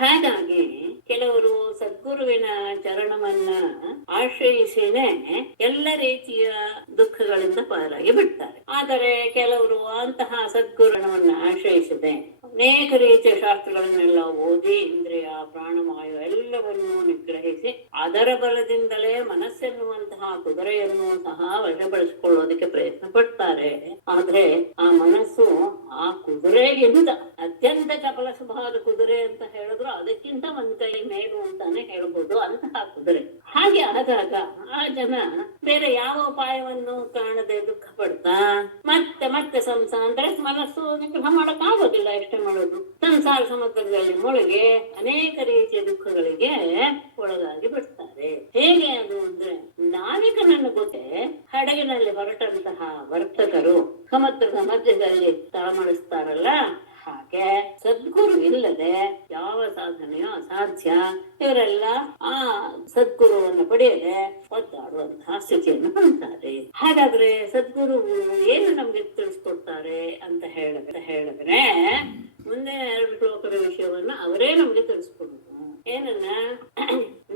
ಹಾಗಾಗಿ ಕೆಲವರು ಸದ್ಗುರುವಿನ ಚರಣವನ್ನ ಆಶ್ರಯಿಸಿನೇ ಎಲ್ಲ ರೀತಿಯ ದುಃಖಗಳಿಂದ ಪಾರಾಗಿ ಬಿಡ್ತಾರೆ. ಆದರೆ ಕೆಲವರು ಅಂತಹ ಸದ್ಗುರುವನ್ನ ಆಶ್ರಯಿಸದೆ ಅನೇಕ ರೀತಿಯ ಶಾಸ್ತ್ರಗಳನ್ನೆಲ್ಲ ಓದಿ ಇಂದ್ರಿಯ ಪ್ರಾಣವಾಯು ಎಲ್ಲವನ್ನೂ ನಿಗ್ರಹಿಸಿ ಅದರ ಬಲದಿಂದಲೇ ಮನಸ್ಸೆನ್ನುವಂತಹ ಕುದುರೆಯನ್ನು ಸಹ ವಶಪಡಿಸಿಕೊಳ್ಳೋದಕ್ಕೆ ಪ್ರಯತ್ನ ಪಡ್ತಾರೆ. ಆದ್ರೆ ಆ ಮನಸ್ಸು ಆ ಕುದುರೆಗಿಂತ ಅತ್ಯಂತ ಚಪಲ ಸ್ವಭಾವದ ಕುದುರೆ ಅಂತ ಹೇಳಿದ್ರು ಅದಕ್ಕಿಂತ ಒಂದ್ ಕೈ ಮೇಲು ಅಂತಾನೆ ಹೇಳ್ಬೋದು. ಅಂತಹ ಕುದುರೆ ಹಾಗೆ ಆದಾಗ ಆ ಜನ ಬೇರೆ ಯಾವ ಉಪಾಯವನ್ನು ಕಾಣದೆ ದುಃಖ ಪಡ್ತಾ ಮತ್ತೆ ಮತ್ತೆ ಸಂಸಾರ ಅಂದ್ರೆ ಮನಸ್ಸು ನಿಗ್ರಹ ಮಾಡಕ್ ಆಗೋದಿಲ್ಲ. ಎಷ್ಟೇ ಮಾಡೋದು ಸಂಸಾರ ಸಮುದ್ರದಲ್ಲಿ ಮುಳುಗಿ ಅನೇಕ ರೀತಿಯ ದುಃಖಗಳಿಗೆ ಒಳಗಾಗಿ ಬಿಡ್ತಾರೆ. ಹೇಗೆ ಅದು ಅಂದ್ರೆ ನಾವಿಕನನ್ನು ಗೊತ್ತೇ ಹಡಗಿನಲ್ಲಿ ಹೊರಟಂತಹ ವರ್ತಕರು ಸಮುದ್ರದ ಮಧ್ಯದಲ್ಲಿ ತಳಮಳಿಸ್ತಾರಲ್ಲ, ಹಾಗೆ ಸದ್ಗುರು ಇಲ್ಲದೆ ಯಾವ ಸಾಧನೆಯೂ ಅಸಾಧ್ಯ. ಇವರೆಲ್ಲ ಆ ಸದ್ಗುರುವನ್ನು ಪಡೆಯದೆ ಒದ್ದಾಡುವಂತಹ ಸ್ಥಿತಿಯನ್ನು ಕಾಣ್ತಾರೆ. ಹಾಗಾದ್ರೆ ಸದ್ಗುರು ಏನು ನಮ್ಗೆ ತಿಳಿಸ್ಕೊಡ್ತಾರೆ ಅಂತ ಹೇಳಿದ್ರೆ ಮುಂದಿನ 2 ಶ್ಲೋಕದ ವಿಷಯವನ್ನ ಅವರೇ ನಮ್ಗೆ ತಿಳಿಸ್ಕೊಡುದು. ಏನನ್ನ,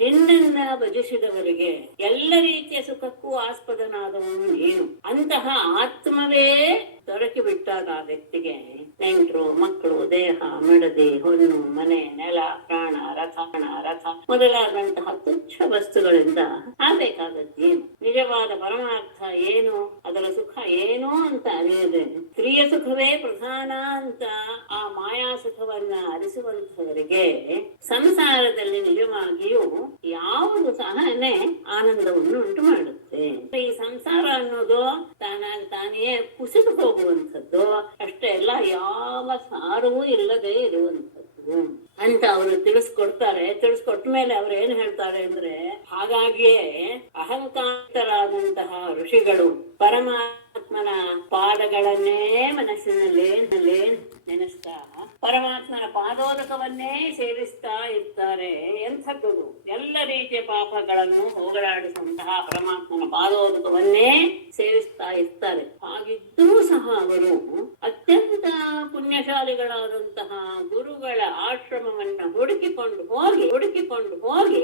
ನಿನ್ನನ್ನ ಭಜಿಸಿದವರಿಗೆ ಎಲ್ಲ ರೀತಿಯ ಸುಖಕ್ಕೂ ಆಸ್ಪದನಾದವನು ನೀನು. ಅಂತಹ ಆತ್ಮವೇ ದೊರಕಿ ಬಿಟ್ಟಾಗ ಆ ವ್ಯಕ್ತಿಗೆ ನೆಂಟರು, ಮಕ್ಕಳು, ದೇಹ, ಮಡದಿ, ಹೊನ್ನು, ಮನೆ, ನೆಲ, ಪ್ರಾಣ, ರಥ ಮೊದಲಾದಂತಹ ತುಚ್ಛ ವಸ್ತುಗಳಿಂದ ಆಗಬೇಕಾದದ್ದೇನು? ನಿಜವಾದ ಪರಮಾರ್ಥ ಏನು, ಅದರ ಸುಖ ಏನು ಅಂತ ಅರಿಯದೆ ಸ್ತ್ರೀಯ ಸುಖವೇ ಪ್ರಧಾನ ಅಂತ ಆ ಮಾಯಾ ಸುಖವನ್ನ ಅರಿಸುವಂತವರಿಗೆ ಸಂಸಾರದಲ್ಲಿ ನಿಜವಾಗಿಯೂ ಯಾವುದು ಸಹನೆ ಆನಂದವನ್ನು ಉಂಟು ಮಾಡುತ್ತೆ. ಈ ಸಂಸಾರ ಅನ್ನೋದು ತಾನೇ ಕುಸಿದು ಹೋಗುವಂಥದ್ದು ಅಷ್ಟೇ ಅಲ್ಲ, ಯಾವ ಸಾರವೂ ಇಲ್ಲದೆ ಇರುವಂಥದ್ದು ಅಂತ ಅವರು ತಿಳಿಸ್ಕೊಡ್ತಾರೆ. ತಿಳಿಸ್ಕೊಟ್ಟ ಮೇಲೆ ಅವ್ರು ಏನ್ ಹೇಳ್ತಾರೆ ಅಂದ್ರೆ, ಹಾಗಾಗಿಯೇ ಅಹಂಕಾರರಾದಂತಹ ಋಷಿಗಳು ಪರಮಾತ್ಮನ ಪಾದಗಳನ್ನೇ ಮನಸ್ಸಿನಲ್ಲಿ ನೆನೆಸ್ತಾ ಪರಮಾತ್ಮನ ಪಾದೋದಕವನ್ನೇ ಸೇವಿಸ್ತಾ ಇರ್ತಾರೆ. ಎಂಥದ್ದು ಎಲ್ಲ ರೀತಿಯ ಪಾಪಗಳನ್ನು ಹೋಗಲಾಡಿಸುವಂತಹ ಪರಮಾತ್ಮನ ಪಾದೋದಕವನ್ನೇ ಸೇವಿಸ್ತಾ ಇರ್ತಾರೆ. ಹಾಗಿದ್ದರೂ ಸಹ ಅವರು ಅತ್ಯಂತ ಪುಣ್ಯಶಾಲಿಗಳಾದಂತಹ ಗುರುಗಳ ಆಶ್ರಮವನ್ನ ಹುಡುಕಿಕೊಂಡು ಹೋಗಿ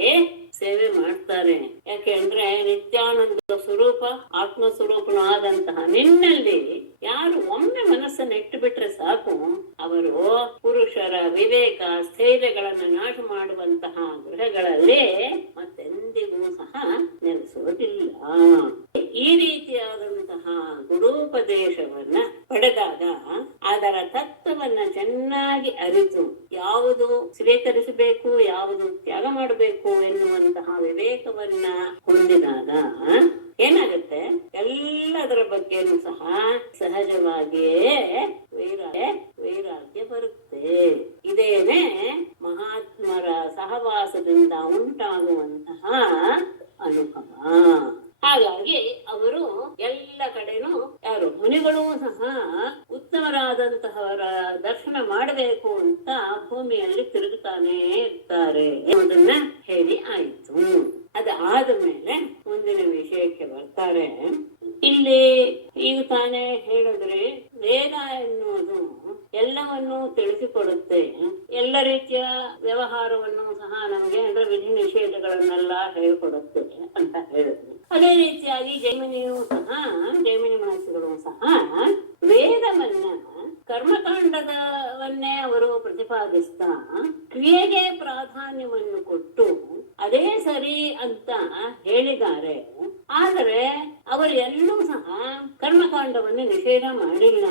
ಸೇವೆ ಮಾಡ್ತಾರೆ. ಯಾಕೆಂದ್ರೆ ನಿತ್ಯಾನಂದ ಸ್ವರೂಪ ಆತ್ಮ ಸ್ವರೂಪನು ಆದಂತಹ ನಿನ್ನಲ್ಲಿ ಯಾರು ಒಮ್ಮೆ ಮನಸ್ಸನ್ನು ಇಟ್ಟು ಬಿಟ್ರೆ ಸಾಕು, ಅವರು ಪುರುಷರ ವಿವೇಕ ಸ್ಥೈರ್ಯಗಳನ್ನು ನಾಶ ಮಾಡುವಂತಹ ಗೃಹಗಳಲ್ಲಿ ಮತ್ತೆಂದಿಗೂ ಸಹ ನೆಲೆಸುವುದಿಲ್ಲ. ಈ ರೀತಿಯಾದಂತಹ ಗುರುಪದೇಶವನ್ನ ಪಡೆದಾಗ ಅದರ ತತ್ವವನ್ನ ಚೆನ್ನಾಗಿ ಅರಿತು ಯಾವುದು ಸ್ವೀಕರಿಸಬೇಕು, ಯಾವುದು ತ್ಯಾಗ ಮಾಡಬೇಕು ಎನ್ನುವಂತಹ ವಿವೇಕವನ್ನ ಹೊಂದಿದಾಗ ಏನಾಗುತ್ತೆ, ಎಲ್ಲದರ ಬಗ್ಗೆನೂ ಸಹ ಸಹಜವಾಗಿಯೇ ವೈರಾಗ್ಯ ಬರುತ್ತೆ. ಇದೇನೆ ಮಹಾತ್ಮರ ಸಹವಾಸದಿಂದ ಉಂಟಾಗುವಂತಹ ಅನುಭವ. ಹಾಗಾಗಿ ಅವರು ಎಲ್ಲ ಕಡೆನೂ ಯಾರು ಮುನಿಗಳೂ ಸಹ ಉತ್ತಮರಾದಂತಹವರ ದರ್ಶನ ಮಾಡಬೇಕು ಅಂತ ಭೂಮಿಯಲ್ಲಿ ತಿರುಗುತ್ತಾನೆ ಇರ್ತಾರೆ ಅನ್ನೋದನ್ನ ಹೇಳಿ ಆಯ್ತು. ಅದಾದ ಮೇಲೆ ಮುಂದಿನ ವಿಷಯಕ್ಕೆ ಬರ್ತಾರೆ. ಇಲ್ಲಿ ಈಗ ತಾನೇ ಹೇಳಿದ್ರೆ ವೇದ ಎನ್ನುವುದು ಎಲ್ಲವನ್ನೂ ತಿಳಿಸಿಕೊಡುತ್ತೆ. ಎಲ್ಲ ರೀತಿಯ ವ್ಯವಹಾರವನ್ನು ಸಹ ನಮಗೆ ಅಂದ್ರೆ ವಿಧಿ ನಿಷೇಧಗಳನ್ನೆಲ್ಲ ಹೇಳಿಕೊಡುತ್ತೆ ಅಂತ ಹೇಳಿದ್ರು. ಅದೇ ರೀತಿಯಾಗಿ ಜೈಮಿನಿ ಮಹರ್ಷಿಗಳು ಸಹ ವೇದವನ್ನ ಕರ್ಮಕಾಂಡದವನ್ನೇ ಅವರು ಪ್ರತಿಪಾದಿಸ್ತಾ ಕ್ರಿಯೆಗೆ ಪ್ರಾಧಾನ್ಯವನ್ನು ಕೊಟ್ಟು ಅದೇ ಸರಿ ಅಂತ ಹೇಳಿದ್ದಾರೆ. ಆದರೆ ಅವರು ಎಲ್ಲೂ ಸಹ ಕರ್ಮಕಾಂಡವನ್ನು ನಿಷೇಧ ಮಾಡಿಲ್ಲ.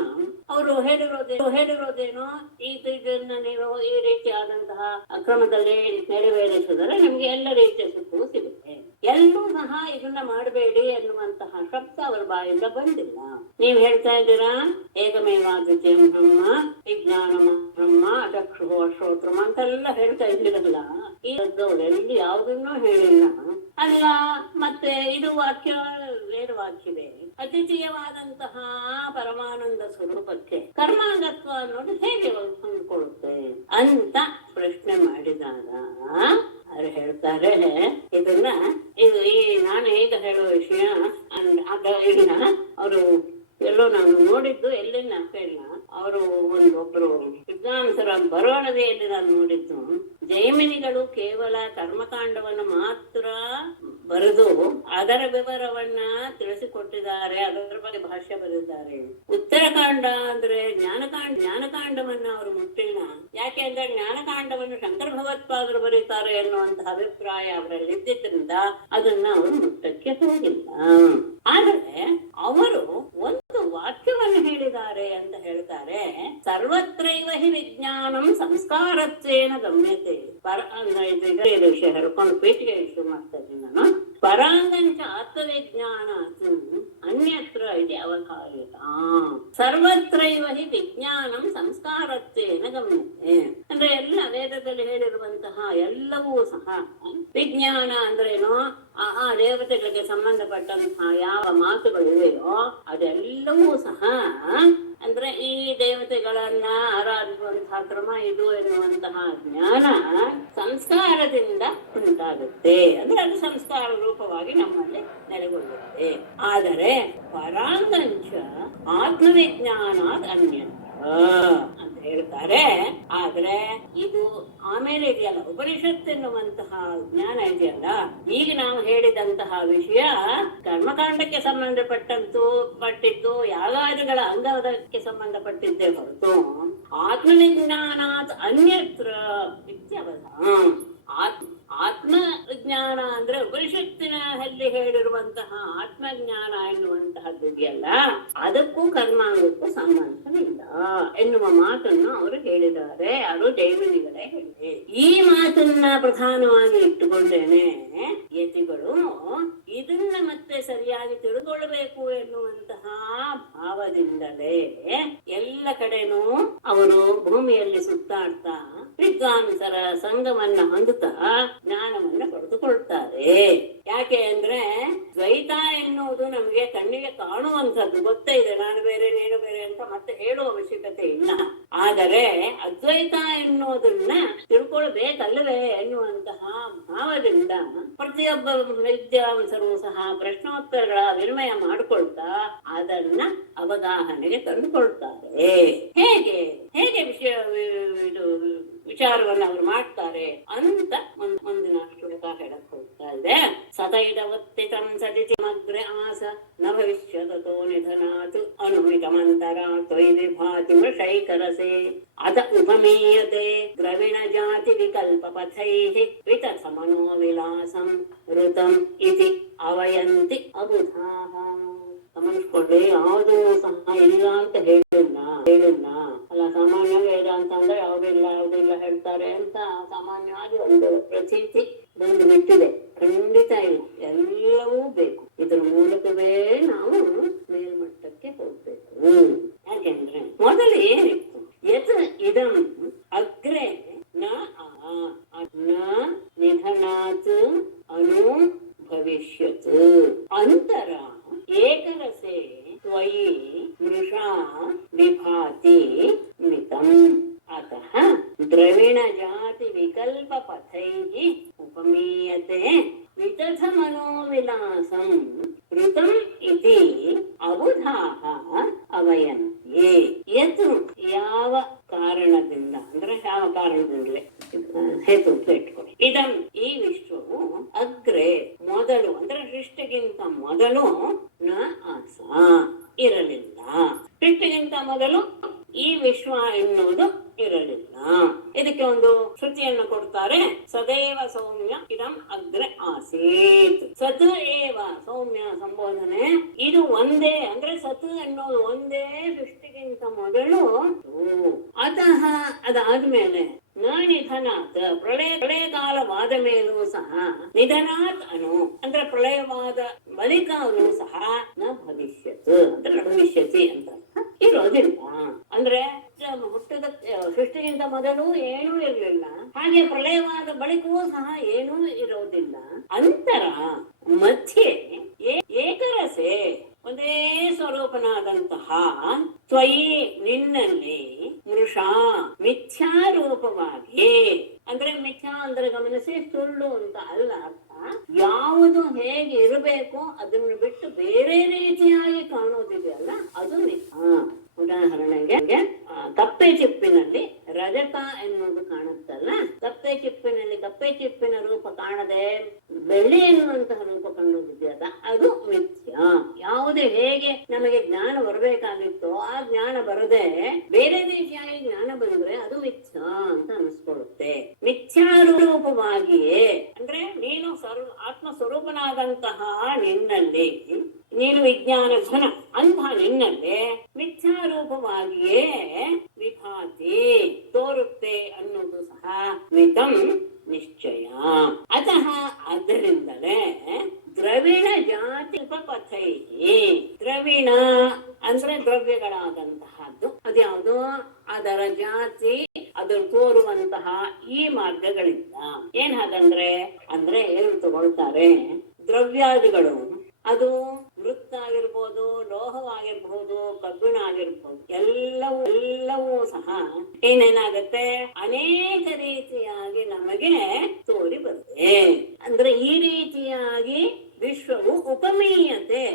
ಅವರು ಹೇಳಿರೋದೇನೋ ಇದನ್ನ ನೀವು ಈ ರೀತಿಯಾದಂತಹ ಅಕ್ರಮದಲ್ಲಿ ನೆರವೇರಿಸಿದರೆ ನಿಮ್ಗೆ ಎಲ್ಲ ರೀತಿಯ ಸುಖವೂ ಸಿಗುತ್ತೆ. ಎಲ್ಲೂ ಸಹ ಇದನ್ನ ಮಾಡಬೇಡಿ ಎನ್ನುವಂತಹ ಶಬ್ದ ಅವರ ಬಾಯಿಂದ ಬಂದಿಲ್ಲ. ನೀವ್ ಹೇಳ್ತಾ ಇದ್ದೀರಾ ಏಕಮೇವಾದ್ವಿತೀಯಂ ಬ್ರಹ್ಮ ವಿಜ್ಞಾನ ಬ್ರಹ್ಮ ಚಕ್ಷು ಶ್ರೋತ್ರಂ ಅಂತೆಲ್ಲ ಹೇಳ್ತಾ ಇದ್ದೀರಲ್ಲ, ಈ ಎಲ್ಲಿ ಯಾವುದನ್ನೂ ಹೇಳಿಲ್ಲ ಅಲ್ಲ. ಮತ್ತೆ ಇದು ವಾಕ್ಯ ವೇದ ವಾಕ್ಯವೇ. ಅದ್ವಿತೀಯವಾದಂತಹ ಪರಮಾನಂದ ಸ್ವರೂಪಕ್ಕೆ ಕರ್ಮಾಂಗತ್ವ ಅನ್ನೋದು ಹೇಗೆ ಹೊಂದ್ಕೊಳ್ಳುತ್ತೆ ಅಂತ ಪ್ರಶ್ನೆ ಮಾಡಿದಾಗ ಅವ್ರು ಹೇಳ್ತಾರೆ, ಇದು ಈ ನಾನು ಈಗ ಹೇಳೋ ವಿಷಯ ಅದನ್ನ ಅವರು ಎಲ್ಲೋ ನಾನು ನೋಡಿದ್ದು, ಎಲ್ಲಿ ನೆನಪಿಲ್ಲ. ಅವರು ಒಬ್ರು ವಿದ್ವಾಂಸರ ಬರವಣಿಗೆಯಲ್ಲಿ ನಾನು ನೋಡಿದ್ದು, ಜೈಮಿನಿಗಳು ಕೇವಲ ಕರ್ಮಕಾಂಡವನ್ನು ಮಾತ್ರ ಬರೆದು ಅದರ ವಿವರವನ್ನ ತಿಳಿಸಿಕೊಟ್ಟಿದ್ದಾರೆ, ಅದರ ಬಗ್ಗೆ ಭಾಷ್ಯ ಬರೆದಿದ್ದಾರೆ. ಉತ್ತರಕಾಂಡ ಅಂದ್ರೆ ಜ್ಞಾನಕಾಂಡವನ್ನ ಅವರು ಮುಟ್ಟಿಲ್ಲ. ಯಾಕೆ ಅಂದ್ರೆ ಜ್ಞಾನಕಾಂಡವನ್ನು ಶಂಕರ ಭಗವತ್ಪಾದರು ಬರೀತಾರೆ ಎನ್ನುವಂತಹ ಅಭಿಪ್ರಾಯ ಅವರಲ್ಲಿ ಇದ್ದಿದ್ದರಿಂದ ಅದನ್ನ ಅವರು ಮುಟ್ಟಕ್ಕೆ ಹೋಗಿಲ್ಲ. ಆದರೆ ಅವರು ಒಂದು ವಾಕ್ಯವನ್ನು ಹೇಳಿದ್ದಾರೆ ಅಂತ ಹೇಳ್ತಾರೆ, ಸರ್ವತ್ರೈವ ಹಿ ವಿಜ್ಞಾನಂ ಸಂಸ್ಕಾರತ್ವೇನ ಗಮ್ಯತೆ. ವಿಷಯ ಹೇಳ್ಕೊಂಡು ಪೀಠಿಗೆ ಶುರು ಮಾಡ್ತಾ ಇದ್ದೀನಿ ನಾನು. ಪರಾಂಗಂಚ ಆತ್ಮವಿಜ್ಞಾನ ಅನ್ಯತ್ರ ಇದೆ ಅವಧಾರಿತ. ಸರ್ವತ್ರೈವ ಹಿ ವಿಜ್ಞಾನಂ ಸಂಸ್ಕಾರತ್ವೇನ ಗಮ್ಯತೆ ಅಂದ್ರೆ ಎಲ್ಲ ವೇದದಲ್ಲಿ ಹೇಳಿರುವಂತಹ ಎಲ್ಲವೂ ಸಹ ವಿಜ್ಞಾನ ಅಂದ್ರೇನು, ಆ ದೇವತೆಗಳಿಗೆ ಸಂಬಂಧಪಟ್ಟಂತಹ ಯಾವ ಮಾತುಗಳಿವೆಯೋ ಅದೆಲ್ಲವೂ ಸಹ ಅಂದ್ರೆ ಈ ದೇವತೆಗಳನ್ನ ಆರಾಧಿಸುವಂತಹ ಕ್ರಮ ಇದು ಎನ್ನುವಂತಹ ಜ್ಞಾನ ಸಂಸ್ಕಾರದಿಂದ ಉಂಟಾಗುತ್ತೆ. ಅಂದ್ರೆ ಅದು ಸಂಸ್ಕಾರ ರೂಪವಾಗಿ ನಮ್ಮಲ್ಲಿ ನೆಲೆಗೊಳ್ಳುತ್ತೆ. ಆದರೆ ಪರಾಂಗಂಚ ಆತ್ಮವಿಜ್ಞಾನಾದ್ ಅನ್ಯತ್ರ ಅಂತ ಹೇಳ್ತಾರೆ. ಆದ್ರೆ ಇದು ಆಮೇಲೆ ಇದೆಯಲ್ಲ, ಉಪನಿಷತ್ ಎನ್ನುವಂತಹ ಜ್ಞಾನ ಇದೆಯಲ್ಲ, ಈಗ ನಾವು ಹೇಳಿದಂತಹ ವಿಷಯ ಕರ್ಮಕಾಂಡಕ್ಕೆ ಪಟ್ಟಿದ್ದು ಯಾಗಾದಿಗಳ ಅಂಗಕ್ಕೆ ಸಂಬಂಧಪಟ್ಟಿದ್ದೇ ಹೊರತು ಆತ್ಮವಿಜ್ಞಾನಾತ್ ಅನ್ಯತ್ರ ಇತ್ಯವಧ. ಆತ್ಮಜ್ಞಾನ ಅಂದ್ರೆ ಉಪನಿಷತ್ತಿನಲ್ಲಿ ಹೇಳಿರುವಂತಹ ಆತ್ಮಜ್ಞಾನ ಎನ್ನುವಂತಹದ್ದು ಇದೆಯಲ್ಲ, ಅದಕ್ಕೂ ಕರ್ಮಾಂಗಕ್ಕೂ ಸಂಬಂಧವಿಲ್ಲ ಎನ್ನುವ ಮಾತನ್ನು ಅವರು ಹೇಳಿದ್ದಾರೆ. ಅದು ಜೈಮಿನಿಗಳೇ ಹೇಳಿದೆ. ಈ ಮಾತನ್ನ ಪ್ರಧಾನವಾಗಿ ಇಟ್ಟುಕೊಂಡೇನೆ ಯತಿಗಳು ಇದನ್ನ ಮತ್ತೆ ಸರಿಯಾಗಿ ತಿಳಿದುಕೊಳ್ಳಬೇಕು ಎನ್ನುವಂತಹ ಭಾವದಿಂದಲೇ ಎಲ್ಲ ಕಡೆನೂ ಅವರು ಭೂಮಿಯಲ್ಲಿ ಸುತ್ತಾಡ್ತಾ ವಿದ್ವಾಂಸರ ಸಂಘವನ್ನ ಹೊಂದುತ್ತಾ ಜ್ಞಾನವನ್ನ ಪಡೆದುಕೊಳ್ತಾರೆ. ಯಾಕೆ ಅಂದ್ರೆ ದ್ವೈತ ಎನ್ನುವುದು ನಮಗೆ ಕಣ್ಣಿಗೆ ಕಾಣುವಂಥದ್ದು ಗೊತ್ತೇ ಇದೆ, ನಾನು ಬೇರೆ ನೀನು ಬೇರೆ ಅಂತ ಮತ್ತೆ ಹೇಳುವ ಅವಶ್ಯಕತೆ ಇಲ್ಲ. ಆದರೆ ಅದ್ವೈತ ಎನ್ನುವುದನ್ನ ತಿಳ್ಕೊಳ್ಬೇಕಲ್ಲವೇ ಎನ್ನುವಂತಹ ಭಾವದಿಂದ ಪ್ರತಿಯೊಬ್ಬ ವಿದ್ವಾಂಸರು ಸಹ ಪ್ರಶ್ನೋತ್ತರಗಳ ವಿನಿಮಯ ಮಾಡಿಕೊಳ್ತಾ ಅದನ್ನ ಅವಗಾಹನೆಗೆ ತಂದುಕೊಳ್ತಾರೆ. ಹೇಗೆ ವಿಚಾರವನ್ನು ಅವರು ಮಾಡ್ತಾರೆ ಅಂತ ಮುಂದಿನ ಶ್ಲೋಕ ಹೇಳಕ್ ಹೋಗ್ತಾ ಇದೆ. ಸತೈದವತ್ತಿತಂ ಸದಿತಿ ಮಗ್ರೆ ಆಸ ನ ಭವಿಷ್ಯತೋ ನಿಧನಾತ್ ಅನುಮಿತಮಂತರ ತ್ವಯಿ ವಿಭಾತಿ ಮೃಷೈಕರಸೆ ಅತ ಉಪಮೀಯತೆ ದ್ರವಿಣ ಜಾತಿ ವಿಕಲ್ಪ ಪಥೈಃ ವಿತಥ ಮನೋವಿಲಾಸಂ ಋತಂ ಇತಿ ಅವಯಂತಿ ಅಬುಧಾಃ. ಗಮನಿಸ್ಕೊಳ್ಳಿ, ಯಾವುದನ್ನು ಸಹ ಇಲ್ಲ ಅಂತ ಹೇಳಿಲ್ಲ ಅಲ್ಲ. ಸಾಮಾನ್ಯ ವೇದಾಂತ ಅಂದ್ರೆ ಯಾವುದಿಲ್ಲ ಹೇಳ್ತಾರೆ ಅಂತ ಸಾಮಾನ್ಯವಾಗಿ ಒಂದು ಪ್ರತೀತಿ ಬಂದು ಬಿಟ್ಟಿದೆ. ಖಂಡಿತ ಇಲ್ಲ, ಎಲ್ಲವೂ ಬೇಕು. ಇದ್ರ ಮೂಲಕವೇ ನಾವು ಮೇಲ್ಮಟ್ಟಕ್ಕೆ ಹೋಗ್ಬೇಕು. ಯಾಕೆಂದ್ರೆ ಮೊದಲು ಏನಿತ್ತು, ಯತ್ ಇದಂ ಅಗ್ರೆ ನ ನಿಧನಾತ್ ಅನು ಭವಿಷ್ಯತ್ ಅಂತರ ಏಕರಸೆ ತ್ವಯಿ ಮೃಷಾ ವಿಭಾತಿ ಮಿತಂ ಅತಃ ದ್ರವಿಣ ಜಾತಿ ವಿಕಲ್ಪ ಪಥೈಃ ಉಪಮೀಯತೆ ವಿತಥ ಮನೋವಿಲಾಸಂ ಋತಂ ಇತಿ ಅಬುಧಾಃ ಅವಯಂತಿ. ಯತ್ ಯಾವ ಕಾರಣದಿಂದ ಅಂದ್ರೆ ಯಾವ ಕಾರಣದಿಂದಲೇ ಹೇತು ಇಟ್ಕೊಳ್ಳಿ. ಇದಂ ಈ ವಿಶ್ವವು ಅಗ್ರೆ ಮೊದಲು ಅಂದ್ರೆ ಸೃಷ್ಟಿಗಿಂತ ಮೊದಲು ನ ಆಸ ಇರಲಿಲ್ಲ. ಸೃಷ್ಟಿಗಿಂತ ಮೊದಲು ಈ ವಿಶ್ವ ಎನ್ನುವುದು ಇರಲಿಲ್ಲ. ಇದಕ್ಕೆ ಒಂದು ಶ್ರುತಿಯನ್ನು ಕೊಡ್ತಾರೆ. ಸದೈವ ಸೌಮ್ಯ ಇದಂ ಅಗ್ರೆ ಆಸೀತ್. ಸತ್ ಏವ ಸೌಮ್ಯ ಸಂಬೋಧನೆ ಇದು ಒಂದೇ ಅಂದ್ರೆ ಸತ್ ಎನ್ನುವುದು ಒಂದೇ ಸೃಷ್ಟಿಗಿಂತ ಮೊದಲು. ಅತಃ ಅದಾದ್ಮೇಲೆ ನ ನಿಧನಾತ್ ಪ್ರಳಯ ಕಾಲವಾದ ಮೇಲೂ ಸಹ ನಿಧನಾತ್ ಅನು ಅಂದ್ರೆ ಪ್ರಳಯವಾದ ಬಳಿಕವೂ ಸಹ ನ ಭವಿಷ್ಯತ್ ಅಂದ್ರೆ ಭವಿಷ್ಯತಿ ಅಂತ ಇರೋದಿಲ್ಲ. ಅಂದ್ರೆ ಹುಟ್ಟದ ಸೃಷ್ಟಿಗಿಂತ ಮೊದಲು ಏನೂ ಇರಲಿಲ್ಲ, ಹಾಗೆ ಪ್ರಳಯವಾದ ಬಳಿಕವೂ ಸಹ ಏನೂ ಇರೋದಿಲ್ಲ. ಅಂತರ ಮಧ್ಯೆ ಏಕರಸೆ ಒಂದೇ ಸ್ವರೂಪನಾದಂತಹ ತ್ವಯಿ ನಿನ್ನಲ್ಲಿ ಮೃಷಾ ಮಿಥ್ಯಾರೂಪವಾಗಿ, ಅಂದ್ರೆ ಮಿಥ್ಯಾ ಅಂದ್ರೆ ಗಮನಿಸಿ ಸುಳ್ಳು ಅಂತ ಅಲ್ಲ ಅರ್ಥ. ಯಾವುದು ಹೇಗೆ ಇರಬೇಕು ಅದನ್ನು ಬಿಟ್ಟು ಬೇರೆ ರೀತಿಯಾಗಿ ಕಾಣೋದಿದೆಯಲ್ಲ ಅದು ಮಿಥ್ಯಾ. ಉದಾಹರಣೆಗೆ ಕಪ್ಪೆ ಚಿಪ್ಪಿನಲ್ಲಿ ರಜತ ಎನ್ನುವುದು ಕಾಣುತ್ತಲ್ಲ, ಕಪ್ಪೆ ಚಿಪ್ಪಿನ ರೂಪ ಕಾಣದೆ ಬೆಳ್ಳಿ ಎನ್ನುವಂತಹ ರೂಪ ಕಂಡುಹಿಡಿಯದ ಅದು ಮಿಥ್ಯಾ. ಯಾವುದೇ ಹೇಗೆ ನಮಗೆ ಜ್ಞಾನ ಬರಬೇಕಾಗಿತ್ತೋ ಆ ಜ್ಞಾನ ಬರದೆ ಬೇರೆ ರೀತಿಯಾಗಿ ಜ್ಞಾನ ಬಂದ್ರೆ ಅದು ಮಿಥ್ಯಾ ಅಂತ ಅನಿಸ್ಕೊಳ್ಳುತ್ತೆ. ಮಿಥ್ಯಾರೂಪವಾಗಿಯೇ ಅಂದ್ರೆ ನೀನು ಆತ್ಮ ಸ್ವರೂಪನಾದಂತಹ ನಿನ್ನಲ್ಲಿ, ನೀನು ವಿಜ್ಞಾನ ಘನ ಅಂತಹ ನಿನ್ನಲ್ಲಿ ಮಿಥ್ಯಾರೂಪವಾಗಿಯೇ ವಿಭಾತಿ ತೋರುತ್ತೆ ಅನ್ನೋದು ಸಹ ಮಿತಂ ನಿಶ್ಚಯ. ಅತಃ ಆದ್ದರಿಂದಲೇ ದ್ರವಿಣ ಜಾತಿ ಉಪಪಥೈ, ದ್ರವಿಣ ಅಂದ್ರೆ ದ್ರವ್ಯಗಳಾದಂತಹದ್ದು ಅದ್ಯಾವುದು, ಅದರ ಜಾತಿ ಅದನ್ನು ತೋರುವಂತಹ ಈ ಮಾರ್ಗಗಳಿಂದ ಏನ್ ಹಾಗಂದ್ರೆ ಅಂದ್ರೆ ಏನು ತಗೊಳ್ತಾರೆ, ದ್ರವ್ಯಾದಿಗಳು ಅದು ಮೃತ್ತಾಗಿರ್ಬೋದು, ಲೋಹವಾಗಿರ್ಬಹುದು, ಕಬ್ಬಿಣ ಆಗಿರ್ಬಹುದು, ಎಲ್ಲವೂ ಸಹ ಏನೇನಾಗತ್ತೆ ಅನೇಕ ರೀತಿಯಾಗಿ ನಮಗೆ ತೋರಿ ಬರುತ್ತೆ. ಅಂದ್ರೆ ಈ ರೀತಿಯಾಗಿ ವಿಶ್ವವು ಉಪಮೀಯತೆ,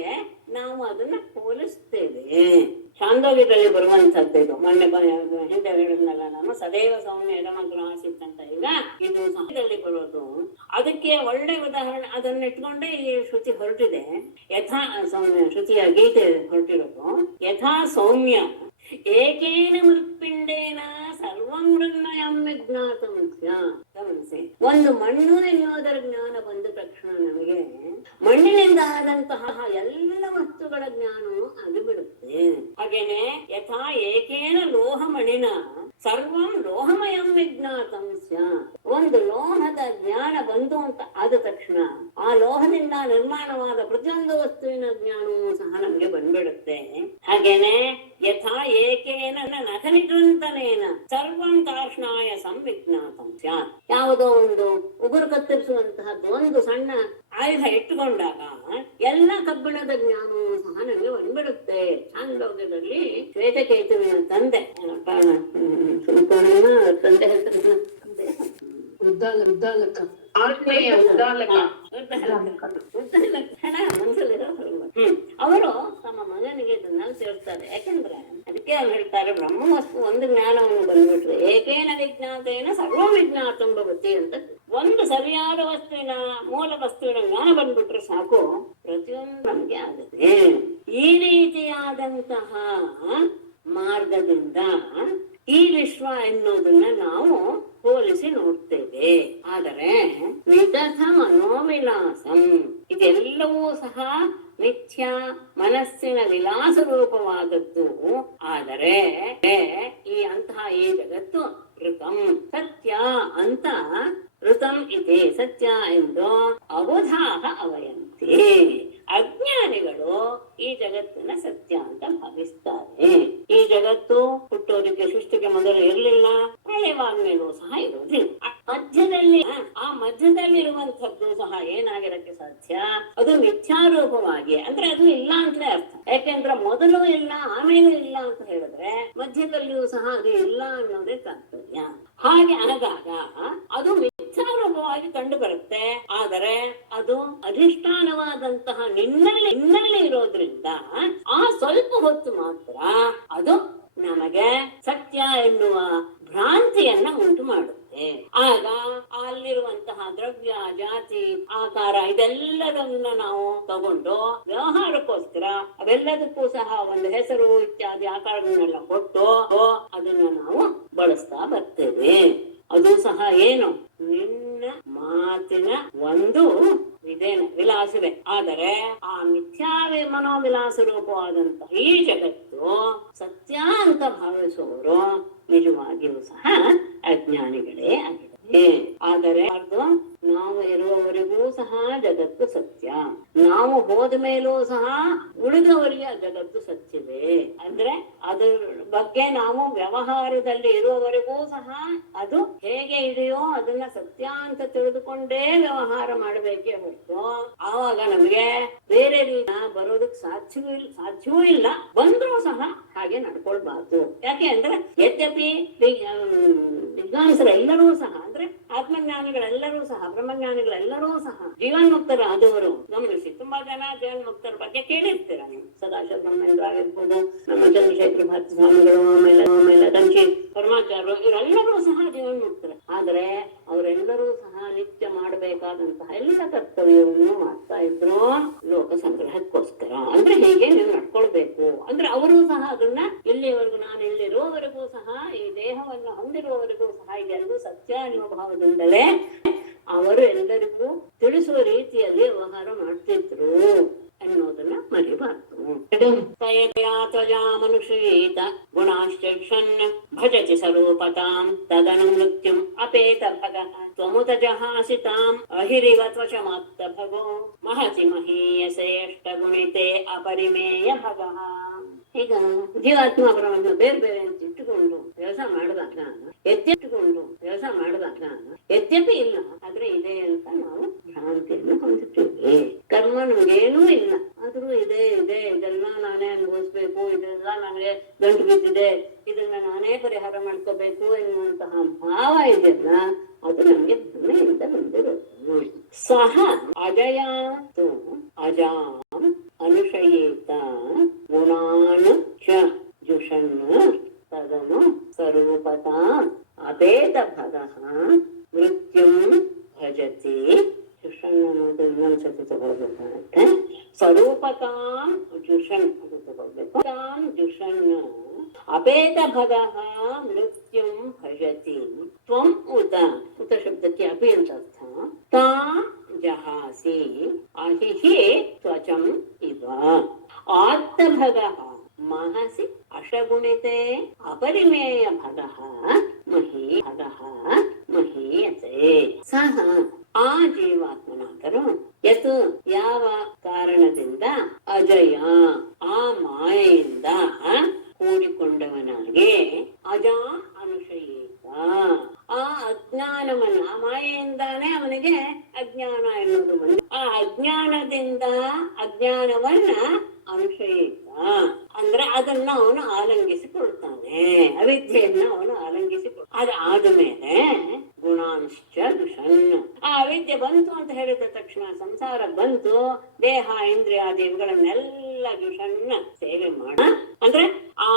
ನಾವು ಅದನ್ನ ಹೋಲಿಸ್ತೇವೆ. ಛಾಂದೋಗ್ಯದಲ್ಲಿ ಬರುವಂತದ್ದು ಇದು. ಮೊನ್ನೆ ಹಿಂದೆ ಹೇಳಿದ್ನಲ್ಲ ನಾನು, ಸದೈವ ಸೌಮ್ಯ ಎಡಮಗ್ನ ಆಸಿತ್ ಅಂತ. ಈಗ ಇದು ಸಹಜದಲ್ಲಿ ಬರೋದು. ಅದಕ್ಕೆ ಒಳ್ಳೆ ಉದಾಹರಣೆ ಅದನ್ನ ಇಟ್ಕೊಂಡೆ ಈ ಶ್ರುತಿ ಹೊರಟಿದೆ. ಯಥಾ ಸೌಮ್ಯ ಶ್ರುತಿಯ ಗೀತೆ ಹೊರಟಿರೋದು. ಯಥಾ ಸೌಮ್ಯ ಏಕೇನ ಮೃತ್ಪಿಂಡೇನ ಸರ್ವಂ ಮೃಣ್ಮಯಂ ವಿಜ್ಞಾತಂ ಸ್ಯಾತ್. ಗಮನಿಸಿ, ಒಂದು ಮಣ್ಣು ಎನ್ನುವುದರ ಜ್ಞಾನ ಬಂದ ತಕ್ಷಣ ನಮಗೆ ಮಣ್ಣಿನಿಂದ ಆದಂತಹ ಎಲ್ಲ ವಸ್ತುಗಳ ಜ್ಞಾನವು ಆಗಿಬಿಡುತ್ತೆ. ಹಾಗೇನೆ ಯಥಾ ಏಕೇನ ಲೋಹಮಣಿನ ಸರ್ವಂ ಲೋಹಮಯಂ ವಿಜ್ಞಾತಂ ಸ್ಯಾತ್. ಒಂದು ಲೋಹದ ಜ್ಞಾನ ಬಂತು ಅಂತ ಆದ ತಕ್ಷಣ ಆ ಲೋಹದಿಂದ ನಿರ್ಮಾಣವಾದ ಪ್ರತಿಯೊಂದು ವಸ್ತುವಿನ ಜ್ಞಾನವೂ ಸಹ ನಮ್ಗೆ ಬಂದ್ಬಿಡುತ್ತೆ. ಹಾಗೇನೆ ಯಥಾ ಏಕೇನ ನಖನಿಕೃಂತನೇನ ಸರ್ವಂ ಕಾರ್ಷ್ಣಾಯ ಸಂವಿಜ್ಞಾತಂ ಸ್ಯಾತ್. ಯಾವುದೋ ಒಂದು ಉಗುರು ಕತ್ತರಿಸುವಂತಹದ್ದು ಒಂದು ಸಣ್ಣ ಆಯುಧ ಇಟ್ಟುಕೊಂಡಾಗ ಎಲ್ಲ ಕಬ್ಬಿಣದ ಜ್ಞಾನವೂ ಸಹ ನಮಗೆ ಬಂದ್ಬಿಡುತ್ತೆ. ಛಾಂದೋಗ್ಯದಲ್ಲಿ ಶ್ವೇತಕೇತುವಿನ ತಂದೆ ತಂದೆ ಹೆಸರು ಉದ್ದಾಲಕ ಅವರು ತಮ್ಮ ಮಗನಿಗೆ ಇದನ್ನೆಲ್ಲ ಸೇರ್ತಾರೆ. ಯಾಕೆಂದ್ರೆ ಅದಕ್ಕೆ ಅವ್ರು ಹೇಳ್ತಾರೆ, ಬ್ರಹ್ಮ ವಸ್ತು ಒಂದು ಜ್ಞಾನವನ್ನು ಬಂದ್ಬಿಟ್ರೆ ಏಕೇನ ವಿಜ್ಞಾತೇನ ಸರ್ವ ವಿಜ್ಞಾತಂ ಭವತಿ ಅಂತ. ಒಂದು ಸರಿಯಾದ ವಸ್ತುವಿನ ಮೂಲ ವಸ್ತುವಿನ ಜ್ಞಾನ ಬಂದ್ಬಿಟ್ರೆ ಸಾಕು, ಪ್ರತಿಯೊಂದು ನಮ್ಗೆ ಆಗುತ್ತೆ. ಈ ರೀತಿಯಾದಂತಹ ಮಾರ್ಗದಿಂದ ಈ ವಿಶ್ವ ಎನ್ನುವುದನ್ನ ನಾವು ಹೋಲಿಸಿ ನೋಡ್ತೇವೆ. ಆದರೆ ವಿದಥ ಮನೋವಿಲಾಸಂ ಇದೆಲ್ಲವೂ ಸಹ ಮಿಥ್ಯಾ ಮನಸ್ಸಿನ ವಿಲಾಸ ರೂಪವಾದದ್ದು. ಆದರೆ ಈ ಜಗತ್ತು ಋತಂ ಸತ್ಯ ಅಂತ, ಋತಂ ಇದೆ ಸತ್ಯ ಎಂದು ಅಬುಧಾಹ ಅವಯಂತಿ. ಅಜ್ಞಾನಿಗಳು ಈ ಜಗತ್ತನ್ನ ಸತ್ಯ ಅಂತ ಭಾವಿಸ್ತಾರೆ. ಈ ಜಗತ್ತು ಹುಟ್ಟೋದಕ್ಕೆ ಸೃಷ್ಟಿಗೆ ಮೊದಲು ಇರಲಿಲ್ಲ, ಪ್ರಳಯವಾದ್ಮೇಲೂ ಸಹ ಇರೋದಿಲ್ಲ. ಮಧ್ಯದಲ್ಲಿರುವಂಥದ್ದು ಸಹ ಏನಾಗಿರಕ್ಕೆ ಸಾಧ್ಯ, ಅದು ಮಿಥ್ಯಾರೂಪವಾಗಿ, ಅಂದ್ರೆ ಅದು ಇಲ್ಲ ಅಂತಲೇ ಅರ್ಥ. ಯಾಕೆಂದ್ರೆ ಮೊದಲು ಇಲ್ಲ ಆಮೇಲೆ ಇಲ್ಲ ಅಂತ ಹೇಳಿದ್ರೆ ಮಧ್ಯದಲ್ಲಿಯೂ ಸಹ ಅದು ಇಲ್ಲ ಅನ್ನೋದೇ ತಾತ್ಪರ್ಯ. ಹಾಗೆ ಆದಾಗ ಅದು ಮಿಥ್ಯಾರೂಪವಾಗಿ ಕಂಡು ಬರುತ್ತೆ. ಆದರೆ ಅದು ಅಧಿಷ್ಠಾನವಾದಂತಹ ನಿನ್ನಲ್ಲಿ ಇರೋದ್ರಿಂದ ಆ ಸ್ವಲ್ಪ ಹೊತ್ತು ಮಾತ್ರ ಅದು ನಮಗೆ ಸತ್ಯ ಎನ್ನುವ ಭ್ರಾಂತಿಯನ್ನ ಉಂಟು ಮಾಡುತ್ತೆ. ಆಗ ಅಲ್ಲಿರುವಂತಹ ದ್ರವ್ಯ ಜಾತಿ ಆಕಾರ ಇದೆಲ್ಲದನ್ನ ನಾವು ತಗೊಂಡು ವ್ಯವಹಾರಕ್ಕೋಸ್ಕರ ಅವೆಲ್ಲದಕ್ಕೂ ಸಹ ಒಂದು ಹೆಸರು ಇತ್ಯಾದಿ ಆಕಾರಗಳನ್ನೆಲ್ಲ ಕೊಟ್ಟು ಅದನ್ನ ನಾವು ಬಳಸ್ತಾ ಬರ್ತೇವೆ. ಅದು ಸಹ ಏನು ನಿನ್ನ ಮಾತಿನ ಒಂದು ವಿಲಾಸವೇ. ಆದರೆ ಆ ಮಿಥ್ಯಾವೇ ಮನೋವಿಲಾಸ ರೂಪವಾದಂತ ಈ ಜಗತ್ತು ಸತ್ಯ ಅಂತ ಭಾವಿಸುವವರು ನಿಜವಾಗಿಯೂ ಸಹ ಅಜ್ಞಾನಿಗಳೇ ಆಗಿದೆ. ಆದರೆ ಅದು ನಾವು ಇರುವವರೆಗೂ ಸಹ ಜಗತ್ತು ಸತ್ಯ, ನಾವು ಹೋದ ಮೇಲೂ ಸಹ ಉಳಿದವರಿಗೆ ಆ ಜಗತ್ತು ಸತ್ಯವೇ. ಅಂದ್ರೆ ಅದ್ರ ಬಗ್ಗೆ ನಾವು ವ್ಯವಹಾರದಲ್ಲಿ ಇರುವವರೆಗೂ ಸಹ ಅದು ಹೇಗೆ ಇದೆಯೋ ಅದನ್ನ ಸತ್ಯ ಅಂತ ತಿಳಿದುಕೊಂಡೇ ವ್ಯವಹಾರ ಮಾಡಬೇಕೇ ಹೊರತು ಆವಾಗ ನಮ್ಗೆ ಬೇರೆ ಬರೋದಕ್ಕೆ ಸಾಧ್ಯವೂ ಇಲ್ಲ. ಬಂದ್ರೂ ಸಹ ಹಾಗೆ ನಡ್ಕೊಳ್ಬಾರ್ದು. ಯಾಕೆ ಅಂದ್ರೆ ಯದ್ಯಪಿ ವಿದ್ವಾಂಸರೆಲ್ಲರೂ ಸಹ ಅಂದ್ರೆ ಆತ್ಮಜ್ಞಾನಿಗಳೆಲ್ಲರೂ ಸಹ ಬ್ರಹ್ಮಜ್ಞಾನಿಗಳೆಲ್ಲರೂ ಸಹ ಜೀವನ್ಮುಕ್ತರಾದವರು. ಗಮನಿಸಿ, ತುಂಬಾ ಜನ ಜೀವನ್ಮುಕ್ತರ ಬಗ್ಗೆ ಕೇಳಿರ್ತೀರ ನೀವು. ಸದಾಶಿವ ಬ್ರಹ್ಮೇಂದ್ರ ಆಗಿರ್ಬೋದು, ನಮ್ಮ ಚಂದ್ರಶೇಖರ ಭಾರತಿ ಸ್ವಾಮಿಗಳು, ಆಮೇಲೆ ದಂಚಿ ಪರಮಾಚಾರ್ಯರು, ಇವರೆಲ್ಲರೂ ಸಹ ಜೀವನ್ಮುಕ್ತರು. ಆದ್ರೆ ಅವರೆಲ್ಲರೂ ಸಹ ನಿತ್ಯ ಮಾಡಬೇಕಾದಂತಹ ಎಲ್ಲ ಕರ್ತವ್ಯವನ್ನು ಮಾಡ್ತಾ ಇದ್ರು ಲೋಕ ಸಂಗ್ರಹಕ್ಕೋಸ್ಕರ. ಅಂದ್ರೆ ಹೀಗೆ ನೀವು ನಡ್ಕೊಳ್ಬೇಕು ಅಂದ್ರೆ ಅವರು ಸಹ ಅದನ್ನ ಇಲ್ಲಿವರೆಗೂ, ನಾನು ಇಲ್ಲಿರುವವರೆಗೂ ಸಹ, ಈ ದೇಹವನ್ನು ಹೊಂದಿರುವವರೆಗೂ ಸಹ ಇದೆಲ್ಲರೂ ಸತ್ಯ ಅನ್ನುವ ಭಾವದಿಂದಲೇ ಅವರು ಎಲ್ಲರಿಗೂ ತಿಳಿಸುವ ರೀತಿಯಲ್ಲಿ ವ್ಯವಹಾರ ಮಾಡ್ತಿದ್ರು ಅನ್ನೋದನ್ನ ಮರಿಬಾರ್ದು. ಮನುಷ್ಯೇತ ಗುಣಾಶ್ಚನ್ ಭಜತಿ ಸ್ವರೂಪತಾಂ ತದನು ಮೃತ್ಯುಂ ಅಪೇತ ಭಗಃ ತ್ವಮುತ ಜಹಾಸಿತಾಂ ಅಹಿರಿವ ತ್ವಚಮಾಪ್ತ ಭಗೋ ಮಹತಿ ಮಹೀಯಸೆ ಅಷ್ಟ ಗುಣಿತೆ ಅಪರಿಮೇಯ ಭಗಃ. ಈಗ ಜೀವಾತ್ಮ ಪರಮಾತ್ಮ ಬೇರೆ ಬೇರೆ ಅಂತ ಇಟ್ಟುಕೊಂಡು ಕೆಲಸ ಮಾಡಿದಾಗ, ಯದ್ಯಪಿ ಇಲ್ಲ ಆದ್ರೆ ಇದೆ ಅಂತ ನಾವು ಭ್ರಾಂತಿಯನ್ನು ಹೊಂದುತ್ತೇವೆ. ಕರ್ಮ ನಮ್ಗೇನೂ ಇಲ್ಲ ಆದ್ರೂ ಇದೆ ಇದೆಲ್ಲ ನಾನೇ ಅನುಭವಿಸ್ಬೇಕು, ಇದೆಲ್ಲ ನನಗೆ ಗಂಟು ಬಿದ್ದಿದೆ, ಇದನ್ನ ನಾನೇ ಪರಿಹಾರ ಮಾಡ್ಕೋಬೇಕು ಎನ್ನುವಂತಹ ಭಾವ ಇದೆಯಲ್ಲ, ಅದು ನಮ್ಗೆ ಭ್ರಮೆಯಿಂದ ಬಂದಿರುತ್ತೆ. ಸಹ ಅಜಯಾಂತು ಅಜಾಂ ಅನುಶಯೇತ ಗುಣಾನ್ ಚ ಜುಷನ್ ತದನು ಸ್ವರೂಪತಾಂ ಅಪೇತ ಭಗಃ ಮೃತ್ಯುಂ ಭಜತಿ. ಜುಷನ್ ಅನ್ನೋದು ಇನ್ನೊಂದ್ಸತಿ ತಗೊಳ್ಬೇಕಾಗತ್ತೆ. ಸ್ವರೂಪತಾಂ ಜುಷನ್ ಅದು ತಗೊಳ್ಬೇಕು. ತಾಂ ಜುಷನ್ ಅಪೇತ ಭಗಃ ಮೃತ್ಯುಂ ಭಜತಿ. ತ್ವಂ ಉತ ಶಬ್ದಕ್ಕೆ ಅಪಿ ಅಂತ ಅರ್ಥ. ತಾ ಜಹಾಸಿ ಅಹಿಹಿ ತ್ವಚಂ ಇವ ಆತ್ತಭಗಃ ಮಹಸಿ ಅಶಗುಣಿತೆ ಅಪರಿಮೇಯ ಭಗಃ ಮಹೀಯತೆ. ಸಹ ಆ ಜೀವಾತ್ಮನಾದರೂ ಯತ್ ಯಾವ ಕಾರಣದಿಂದ ಅಜಯ ಆ ಮಾಯೆಯಿಂದ ಕೂಡಿಕೊಂಡವನಾಗಿ ಅಜಾ ಅನುಶಯೇತ ಆ ಅಜ್ಞಾನವನ್ನ, ಆ ಮಾಯೆಯಿಂದಾನೇ ಅವನಿಗೆ ಅಜ್ಞಾನ ಎನ್ನುವುದು ಬಂದ. ಆ ಅಜ್ಞಾನದಿಂದ ಅಜ್ಞಾನವನ್ನ ಅನುಶಯೇತ ಅಂದ್ರೆ ಅದನ್ನ ಅವನು ಆಲಂಗಿಸಿಕೊಳ್ತಾನೆ, ಅವಿದ್ಯೆಯನ್ನ ಅವನು ಅದಾದ ಮೇಲೆ ಗುಣಾಂಶ್ಚ ದುಷನ್. ಆ ಅವಿದ್ಯೆ ಬಂತು ಅಂತ ಹೇಳಿದ ತಕ್ಷಣ ಸಂಸಾರ ಬಂತು, ದೇಹ ಇಂದ್ರಿಯಾದಿ ಇವುಗಳನ್ನೆಲ್ಲ ದುಷನ್ನ ಸೇವೆ ಮಾಡ ಅಂದ್ರೆ ಆ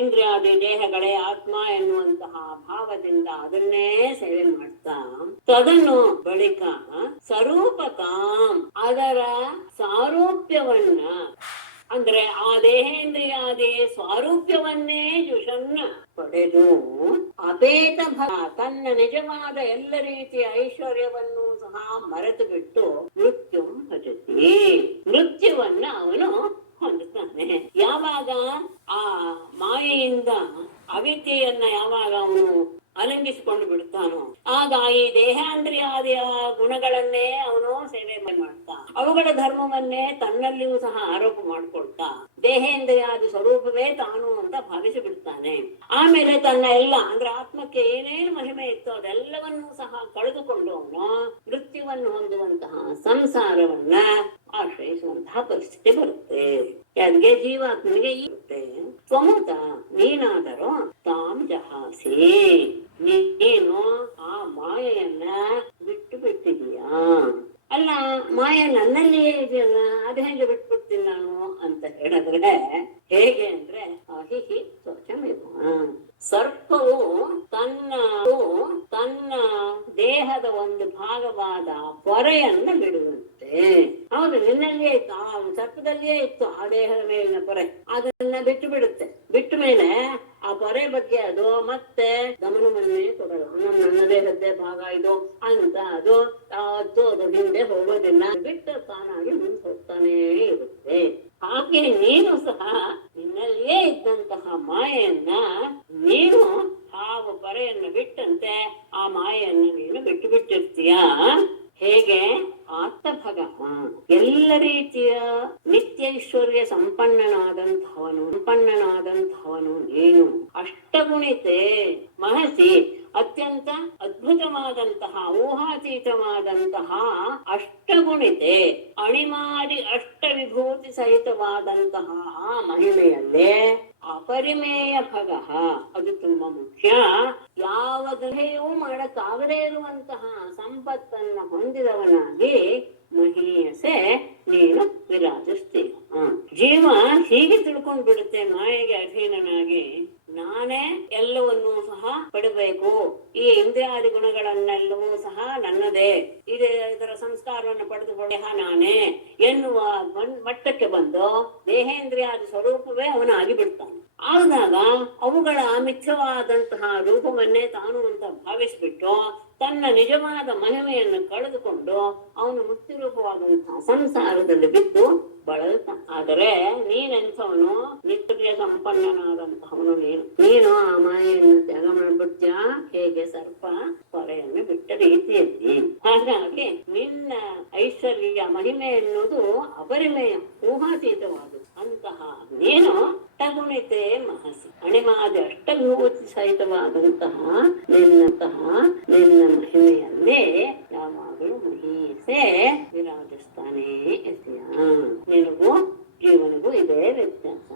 ಇಂದ್ರಿಯಾದಿ ದೇಹಗಳೇ ಆತ್ಮ ಎನ್ನುವಂತಹ ಭಾವದಿಂದ ಅದನ್ನೇ ಸೇವೆ ಮಾಡ್ತಾ ತದನ್ನು ಬಳಿಕ ಸ್ವರೂಪತಾಂ ಅದರ ಸಾರೂಪ್ಯವನ್ನ ಅಂದ್ರೆ ಆ ದೇಹೇಂದ್ರಿಯಾದಿ ಸ್ವಾರೂಪ್ಯವನ್ನೇ ಜುಷನ್ನ ಪಡೆದು ಅಪೇತ ತನ್ನ ನಿಜವಾದ ಎಲ್ಲ ರೀತಿಯ ಐಶ್ವರ್ಯವನ್ನು ಸಹ ಮರೆತು ಬಿಟ್ಟು ಮೃತ್ಯುಂ ಭಜತಿ, ಮೃತ್ಯುವನ್ನ ಅವನು ಹೊಂದುತ್ತಾನೆ. ಯಾವಾಗ ಆ ಮಾಯೆಯಿಂದ ಅವಿದ್ಯೆಯನ್ನ ಯಾವಾಗ ಅವನು ಅಲಂಘಿಸಿಕೊಂಡು ಬಿಡುತ್ತಾನೋ ಆಗ ಈ ದೇಹಾಂದ್ರಿಯಾದಿಯ ಗುಣಗಳನ್ನೇ ಅವನು ಸೇವೆ ಮಾಡ್ತಾ ಅವುಗಳ ಧರ್ಮವನ್ನೇ ತನ್ನಲ್ಲಿಯೂ ಸಹ ಆರೋಪ ಮಾಡ್ಕೊಳ್ತಾ ದೇಹೇಂದ್ರಿಯಾದಿ ಸ್ವರೂಪವೇ ತಾನು ಅಂತ ಭಾವಿಸಿ ಬಿಡ್ತಾನೆ. ಆಮೇಲೆ ತನ್ನ ಎಲ್ಲ ಅಂದ್ರೆ ಆತ್ಮಕ್ಕೆ ಏನೇನು ಮಹಿಮೆ ಇತ್ತು ಅದೆಲ್ಲವನ್ನೂ ಸಹ ಕಳೆದುಕೊಂಡು ಅವನು ಮೃತ್ಯುವನ್ನು ಹೊಂದುವಂತಹ ಸಂಸಾರವನ್ನ ಆಶ್ರಯಿಸುವಂತಹ ಪರಿಸ್ಥಿತಿ ಬರುತ್ತೆ. ಯಾರಿಗೆ? ಜೀವಾತ್ಮನಿಗೆ ಇರುತ್ತೆ. ಸ್ವಮುತ ನೀನಾದರೂ ತಾಂ ಜಹಾಸಿ, ನೀನು ಆ ಮಾಯೆಯನ್ನ ಬಿಟ್ಟು ಬಿಟ್ಟಿದೀಯಾ. ಅಲ್ಲ, ಮಾಯ ನನ್ನಲ್ಲಿಯೇ ಇದೆಯಲ್ಲ, ಅದು ಹೇಗೆ ಬಿಟ್ಬಿಡ್ತೀನಿ ನಾನು ಅಂತ ಹೇಳಿದ್ರೆ ಹೇಗೆ ಅಂದ್ರೆ ಅಹಿಹಿ ತ್ವಚಮೇವ. ಸರ್ಪವು ತನ್ನ ದೇಹದ ಒಂದು ಭಾಗವಾದ ಪೊರೆಯನ್ನ ಬಿಡುವಂತೆ. ಹೌದು, ನಿನ್ನಲ್ಲಿಯೇ ಇತ್ತು, ಆ ಸರ್ಪದಲ್ಲಿಯೇ ಇತ್ತು ಆ ದೇಹದ ಮೇಲಿನ ಪೊರೆ, ಅದನ್ನ ಬಿಟ್ಟು ಬಿಡುತ್ತೆ. ಬಿಟ್ಟ ಮೇಲೆ ಆ ಪೊರೆ ಬಗ್ಗೆ ಅದು ಮತ್ತೆ ಗಮನವನ್ನೇ ಕೊಡೋದು. ನನ್ನ ದೇಹದ್ದೇ ಭಾಗ ಇದು ಅಂತ ಅದು ಹಿಂದೆ ಹೋಗೋದಿಲ್ಲ, ಬಿಟ್ಟು ತಾನಾಗಿ ಮುಂದೆ ಹೋಗ್ತಾನೇ ಇರುತ್ತೆ. ಹಾಗೆ ನೀನು ಸಹ ನಿನ್ನಲ್ಲಿಯೇ ಇದ್ದಂತಹ ಮಾಯೆಯನ್ನ ನೀನು ಹಾವು ಪೊರೆಯನ್ನು ಬಿಟ್ಟಂತೆ ಆ ಮಾಯೆಯನ್ನು ನೀನು ಬಿಟ್ಟು ಬಿಟ್ಟಿರ್ತೀಯ. ರೀತಿಯ ನಿತ್ಯೈಶ್ವರ್ಯ ಸಂಪನ್ನನಾದಂತಹವನು ನೀನು. ಅಷ್ಟಗುಣಿತೆ ಮಹಸಿ, ಅತ್ಯಂತ ಅದ್ಭುತವಾದಂತಹ ಊಹಾತೀತವಾದಂತಹ ಅಷ್ಟಗುಣಿತೆ ಅಣಿಮಾದಿ ಅಷ್ಟವಿಭೂತಿ ಸಹಿತವಾದಂತಹ ಆ ಮಹಿಮೆಯಲ್ಲೇ ಅಪರಿಮೇಯ ಭಗ, ಅದು ತುಂಬಾ ಮುಖ್ಯ. ಯಾವ ಗ್ರಹೆಯೂ ಮಾಡಕ್ಕಾಗದೇ ಇರುವಂತಹ ಸಂಪತ್ತನ್ನ ಹೊಂದಿದವನಾಗಿ ಮಹೀಯಸೆ ನೀನು ವಿರಾಜಿಸ್ತೀಯ. ಜೀವ ಹೀಗೆ ತಿಳ್ಕೊಂಡ್ ಬಿಡುತ್ತೆ, ಮಾಯೆಗೆ ಅಧೀನನಾಗಿ ನಾನೇ ಎಲ್ಲವನ್ನೂ ಸಹ ಪಡಬೇಕು, ಈ ಇಂದ್ರಿಯಾದಿ ಗುಣಗಳನ್ನೆಲ್ಲವೂ ಸಹ ನನ್ನದೇ, ಇದರ ಸಂಸ್ಕಾರವನ್ನು ಪಡೆದುಕೊಂಡ ನಾನೇ ಎನ್ನುವ ಮಟ್ಟಕ್ಕೆ ಬಂದು ದೇಹೇಂದ್ರಿಯಾದಿ ಸ್ವರೂಪವೇ ಅವನಾಗಿ ಬಿಡ್ತಾನೆ. ಆದಾಗ ಅವುಗಳ ಮಿಥ್ಯವಾದಂತಹ ರೂಪವನ್ನೇ ತಾನು ಅಂತ ಭಾವಿಸ್ಬಿಟ್ಟು ತನ್ನ ನಿಜವಾದ ಮಹಿಮೆಯನ್ನು ಕಳೆದುಕೊಂಡು ಅವನು ಮುಕ್ತಿ ರೂಪವಾದಂತಹ ಸಂಸಾರದಲ್ಲಿ ಬಿದ್ದು ಬಳಲ್ತಾನೆ. ಆದರೆ ನೀನೆಂಥವನು, ನಿತ್ಯ ಸಂಪನ್ನನಾದಂತಹವನು ನೀನು ಆ ಮಾಯೆಯನ್ನು ತ್ಯಾಗ ಮಾಡ್ಬಿಡ್ತೀಯ, ಹೇಗೆ ಸರ್ಪ ಹೊರೆಯನ್ನು ಬಿಟ್ಟ ರೀತಿಯಲ್ಲಿ. ಹಾಗಾಗಿ ನಿನ್ನ ಐಶ್ವರ್ಯ ಮಹಿಮೆ ಎನ್ನುವುದು ಅಪರಿಮೇಯ, ಊಹಾತೀತವಾದುದು. ಅಂತಹ ನೀನು ಅಷ್ಟಗುಣಿತೆ ಮಹಸಿ, ಅಣಿಮಾದಿ ಅಷ್ಟವಿಭೂತಿ ಸಹಿತವಾದಂತಹ ನಿನ್ನ ಮಹಿಮೆಯನ್ನೇ ಯಾವಾಗಲೂ ಮಹೀಸೆ ವಿರಾಜಿಸ್ತಾನೆ ಎಸೆಯ. ನಿನಗೂ ಜೀವನಿಗೂ ಇದೇ ವ್ಯತ್ಯಾಸ.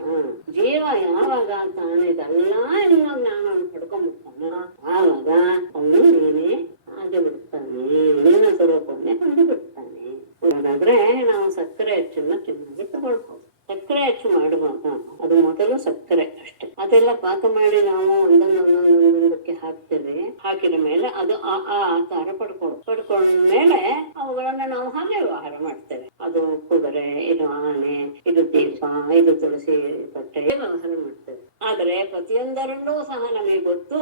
ಜೀವ ಯಾವಾಗ ತಾನಿದೆಲ್ಲ ಎನ್ನೋ ಜ್ಞಾನವನ್ನು ಪಡ್ಕೊಂಡ್ಬಿಡ್ತಾನ, ಆವಾಗ ಅವನು ನೀನೇ ಆಗಿ ಬಿಡ್ತಾನೆ, ನಿನ್ನ ಸ್ವರೂಪವನ್ನೇ ಕಂಡು ಬಿಡ್ತಾನೆ. ಹಾಗಾದ್ರೆ ನಾವು ಸಕ್ಕರೆ ಅಚ್ಚನ್ನ ಚೆನ್ನಾಗಿ ತಗೊಳ್ಬಹುದು. ಸಕ್ಕರೆ ಅಚ್ಚು ಮಾಡುವಾಗ ಅದು ಮೊದಲು ಸಕ್ಕರೆ ಅಷ್ಟೇ, ಅದೆಲ್ಲ ಪಾಕ ಮಾಡಿ ನಾವು ಒಂದೊಂದೊಂದೊಂದೊಂದಕ್ಕೆ ಹಾಕ್ತೇವೆ. ಹಾಕಿದ ಮೇಲೆ ಅದು ಆ ಆಕಾರ ಪಡ್ಕೊಂಡ್ಮೇಲೆ ಅವುಗಳನ್ನ ನಾವು ಹಾಗೆ ವ್ಯವಹಾರ ಮಾಡ್ತೇವೆ. ಅದು ಕುದುರೆ, ಇದು ಆನೆ, ಇದು ದೀಪ, ಇದು ತುಳಸಿ ಕಟ್ಟೆ ವ್ಯವಹಾರ ಮಾಡ್ತೇವೆ. ಆದರೆ ಪ್ರತಿಯೊಂದರಲ್ಲೂ ಸಹ ನಮಗೆ ಗೊತ್ತು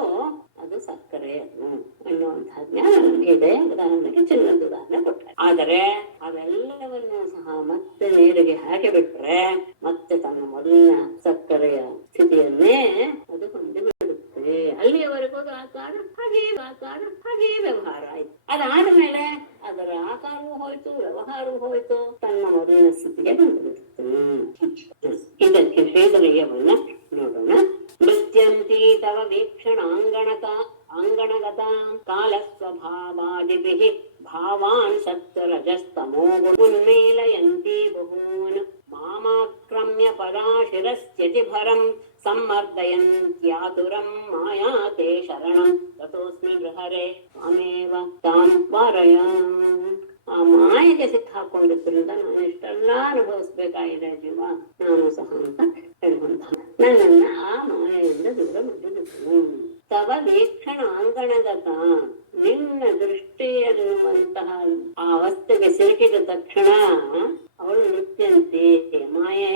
ಅದು ಸಕ್ಕರೆ ಅನ್ನುವಂತಹ ಜ್ಞಾನ ನಮಗಿದೆ. ಉದಾಹರಣೆಗೆ ಚಿನ್ನದ ಉದಾಹರಣೆ ಕೊಟ್ಟರೆ. ಆದರೆ ಅವೆಲ್ಲವನ್ನೂ ಸಹ ಮತ್ತೆ ನೀರಿಗೆ ಹಾಕಿ ಬಿಟ್ರೆ ಮತ್ತೆ ತನ್ನ ಮೊದಲಿನ ಸಕ್ಕರೆಯ ಸ್ಥಿತಿಯನ್ನೇ ಅದು ಹೊಂದಿ ಬಿಡುತ್ತೆ. ಅಲ್ಲಿಯವರೆಗೂ ಆಕಾರ ಹಾಗೆಯೇ ವ್ಯವಹಾರ ಆಯ್ತು. ಅದಾದ್ಮೇಲೆ ಅದರ ಆಕಾರವೂ ಹೋಯ್ತು, ವ್ಯವಹಾರವೂ ಹೋಯ್ತು, ತನ್ನ ಮೊದಲಿನ ಸ್ಥಿತಿಗೆ ಬಂದುಬಿಡುತ್ತೆ. ಇದಕ್ಕೆ ಶ್ರೀಧರಿಯವನ್ನ ನೋಡೋಣ. ನೃತ್ಯಂತಿ ತವ ವೀಕ್ಷಣಾಂಗಣಗತ ಕಾಲ ಸ್ವಭಾವಾದಿಭಿಃ ಭಾವಾನ್ ಸತ್ವರಜಸ್ತಮೋ ಉನ್ಮೀಲಯಂತಿ ಬಹೂನ್ ಮಾಮಾಕ್ರಮ್ಯ ಪರಾಶಿರಸ್ಯತಿಭರಂ ಸಮ್ಮರ್ದಯಂತ್ಯಾತುರಂ ಮಾಯಾತೆ ಶರಣಂ ತತೋಸ್ಮಿ ಗೃಹರೆ ತ್ವಮೇವ ತಾಂ ವಾರಯ. ಆ ಮಾಯೆಗೆ ಸಿಕ್ಕಾಕೊಂಡಿದ್ದರಿಂದ ನಾನು ಇಷ್ಟೆಲ್ಲ ಅನುಭವಿಸ್ಬೇಕಾಗಿದೆ ಜೀವ, ನಾನು ಸಹ ಅಂತ ಹೇಳುವಂತಹ ನನ್ನನ್ನ ಆ ಮಾಯೆಯಿಂದ ದೂರ ಮಾಡಿಬಿಟ್ಟು. ತವ ವೀಕ್ಷಣ ಅಂಗಣಗತ, ನಿನ್ನ ದೃಷ್ಟಿ ಎನ್ನುವಂತಹ ಆ ಅವಸ್ಥೆಗೆ ಸಿಲುಕಿದ ತಕ್ಷಣ ಅವಳು ನೃತ್ಯಂತಿ, ಮಾಯೆ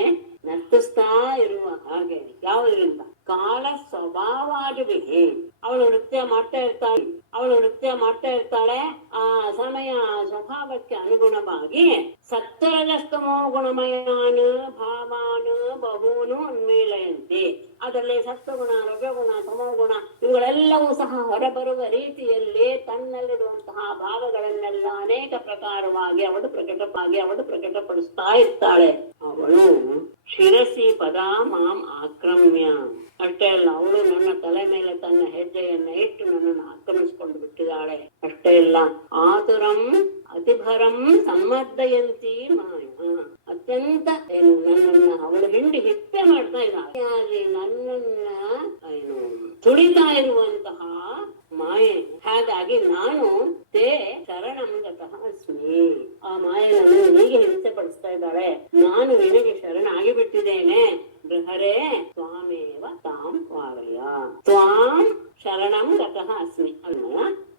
ನರ್ತಿಸ್ತಾ ಇರುವ ಹಾಗೆ. ಯಾವುದರಿಂದ? ಕಾಲ ಸ್ವಭಾವಾದಿಭಿಃ, ಅವಳು ನೃತ್ಯ ಮಾಡ್ತಾ ಇರ್ತಾಳೆ. ಆ ಸಮಯ ಸ್ವಭಾವಕ್ಕೆ ಅನುಗುಣವಾಗಿ ಸತ್ವರಜಸ್ತಮೋ ಗುಣಮಯಾನ್ ಭಾವಾನ್ ಬಹೂನು ಉನ್ಮೀಲಯಂತಿ, ಅದರಲ್ಲಿ ಸತ್ವಗುಣ, ರಜಗುಣ, ತಮೋಗುಣ ಇವುಗಳೆಲ್ಲವೂ ಸಹ ಹೊರಬರುವ ರೀತಿಯಲ್ಲಿ ತನ್ನಲ್ಲಿರುವಂತಹ ಭಾವಗಳನ್ನೆಲ್ಲ ಅನೇಕ ಪ್ರಕಾರವಾಗಿ ಅವಳು ಪ್ರಕಟಪಡಿಸ್ತಾ ಇರ್ತಾಳೆ. ಅವಳು ಶಿರಸಿ ಪದ ಮಾಂ ಆಕ್ರಮ್ಯ, ಅಷ್ಟೇ ಅಲ್ಲ, ಅವಳು ನನ್ನ ತಲೆ ಮೇಲೆ ತನ್ನ ಹೆಜ್ಜೆಯನ್ನ ಇಟ್ಟು ನನ್ನನ್ನು ಆಕ್ರಮಿಸಿಕೊಂಡು ಬಿಟ್ಟಿದ್ದಾಳೆ. ಅಷ್ಟೇ ಇಲ್ಲ, ಆತುರಂ ಅತಿಭರಂ ಸಮ್ಮರ್ದಯಂತಿ ಮಾಯ, ಅತ್ಯಂತ ನನ್ನನ್ನ ಅವಳು ಹಿಪ್ಪೆ ಮಾಡ್ತಾ ಇದ್ದಾಳೆ. ನನ್ನನ್ನ ತುಳಿತಾ ಇರುವಂತಹ ಮಾಯೆ. ಹಾಗಾಗಿ ನಾನು ತೇ ಶರಣಂ ಗತಃ ಅಸ್ಮಿ, ಆ ಮಾಯೆ ನನ್ನನ್ನು ಹೀಗೆ ಹಿಂಸೆ ಪಡಿಸ್ತಾ ಇದ್ದಾಳೆ, ನಾನು ನಿನಗೆ ಶರಣ ಆಗಿಬಿಟ್ಟಿದ್ದೇನೆ. ಗೃಹರೇ ತ್ವಾಮೇವ ತಾಂ ವಾರಯ, ತ್ವಾಂ ಶರಣಂ ಗತಃ ಅಸ್ಮಿ ಅಲ್ಲ,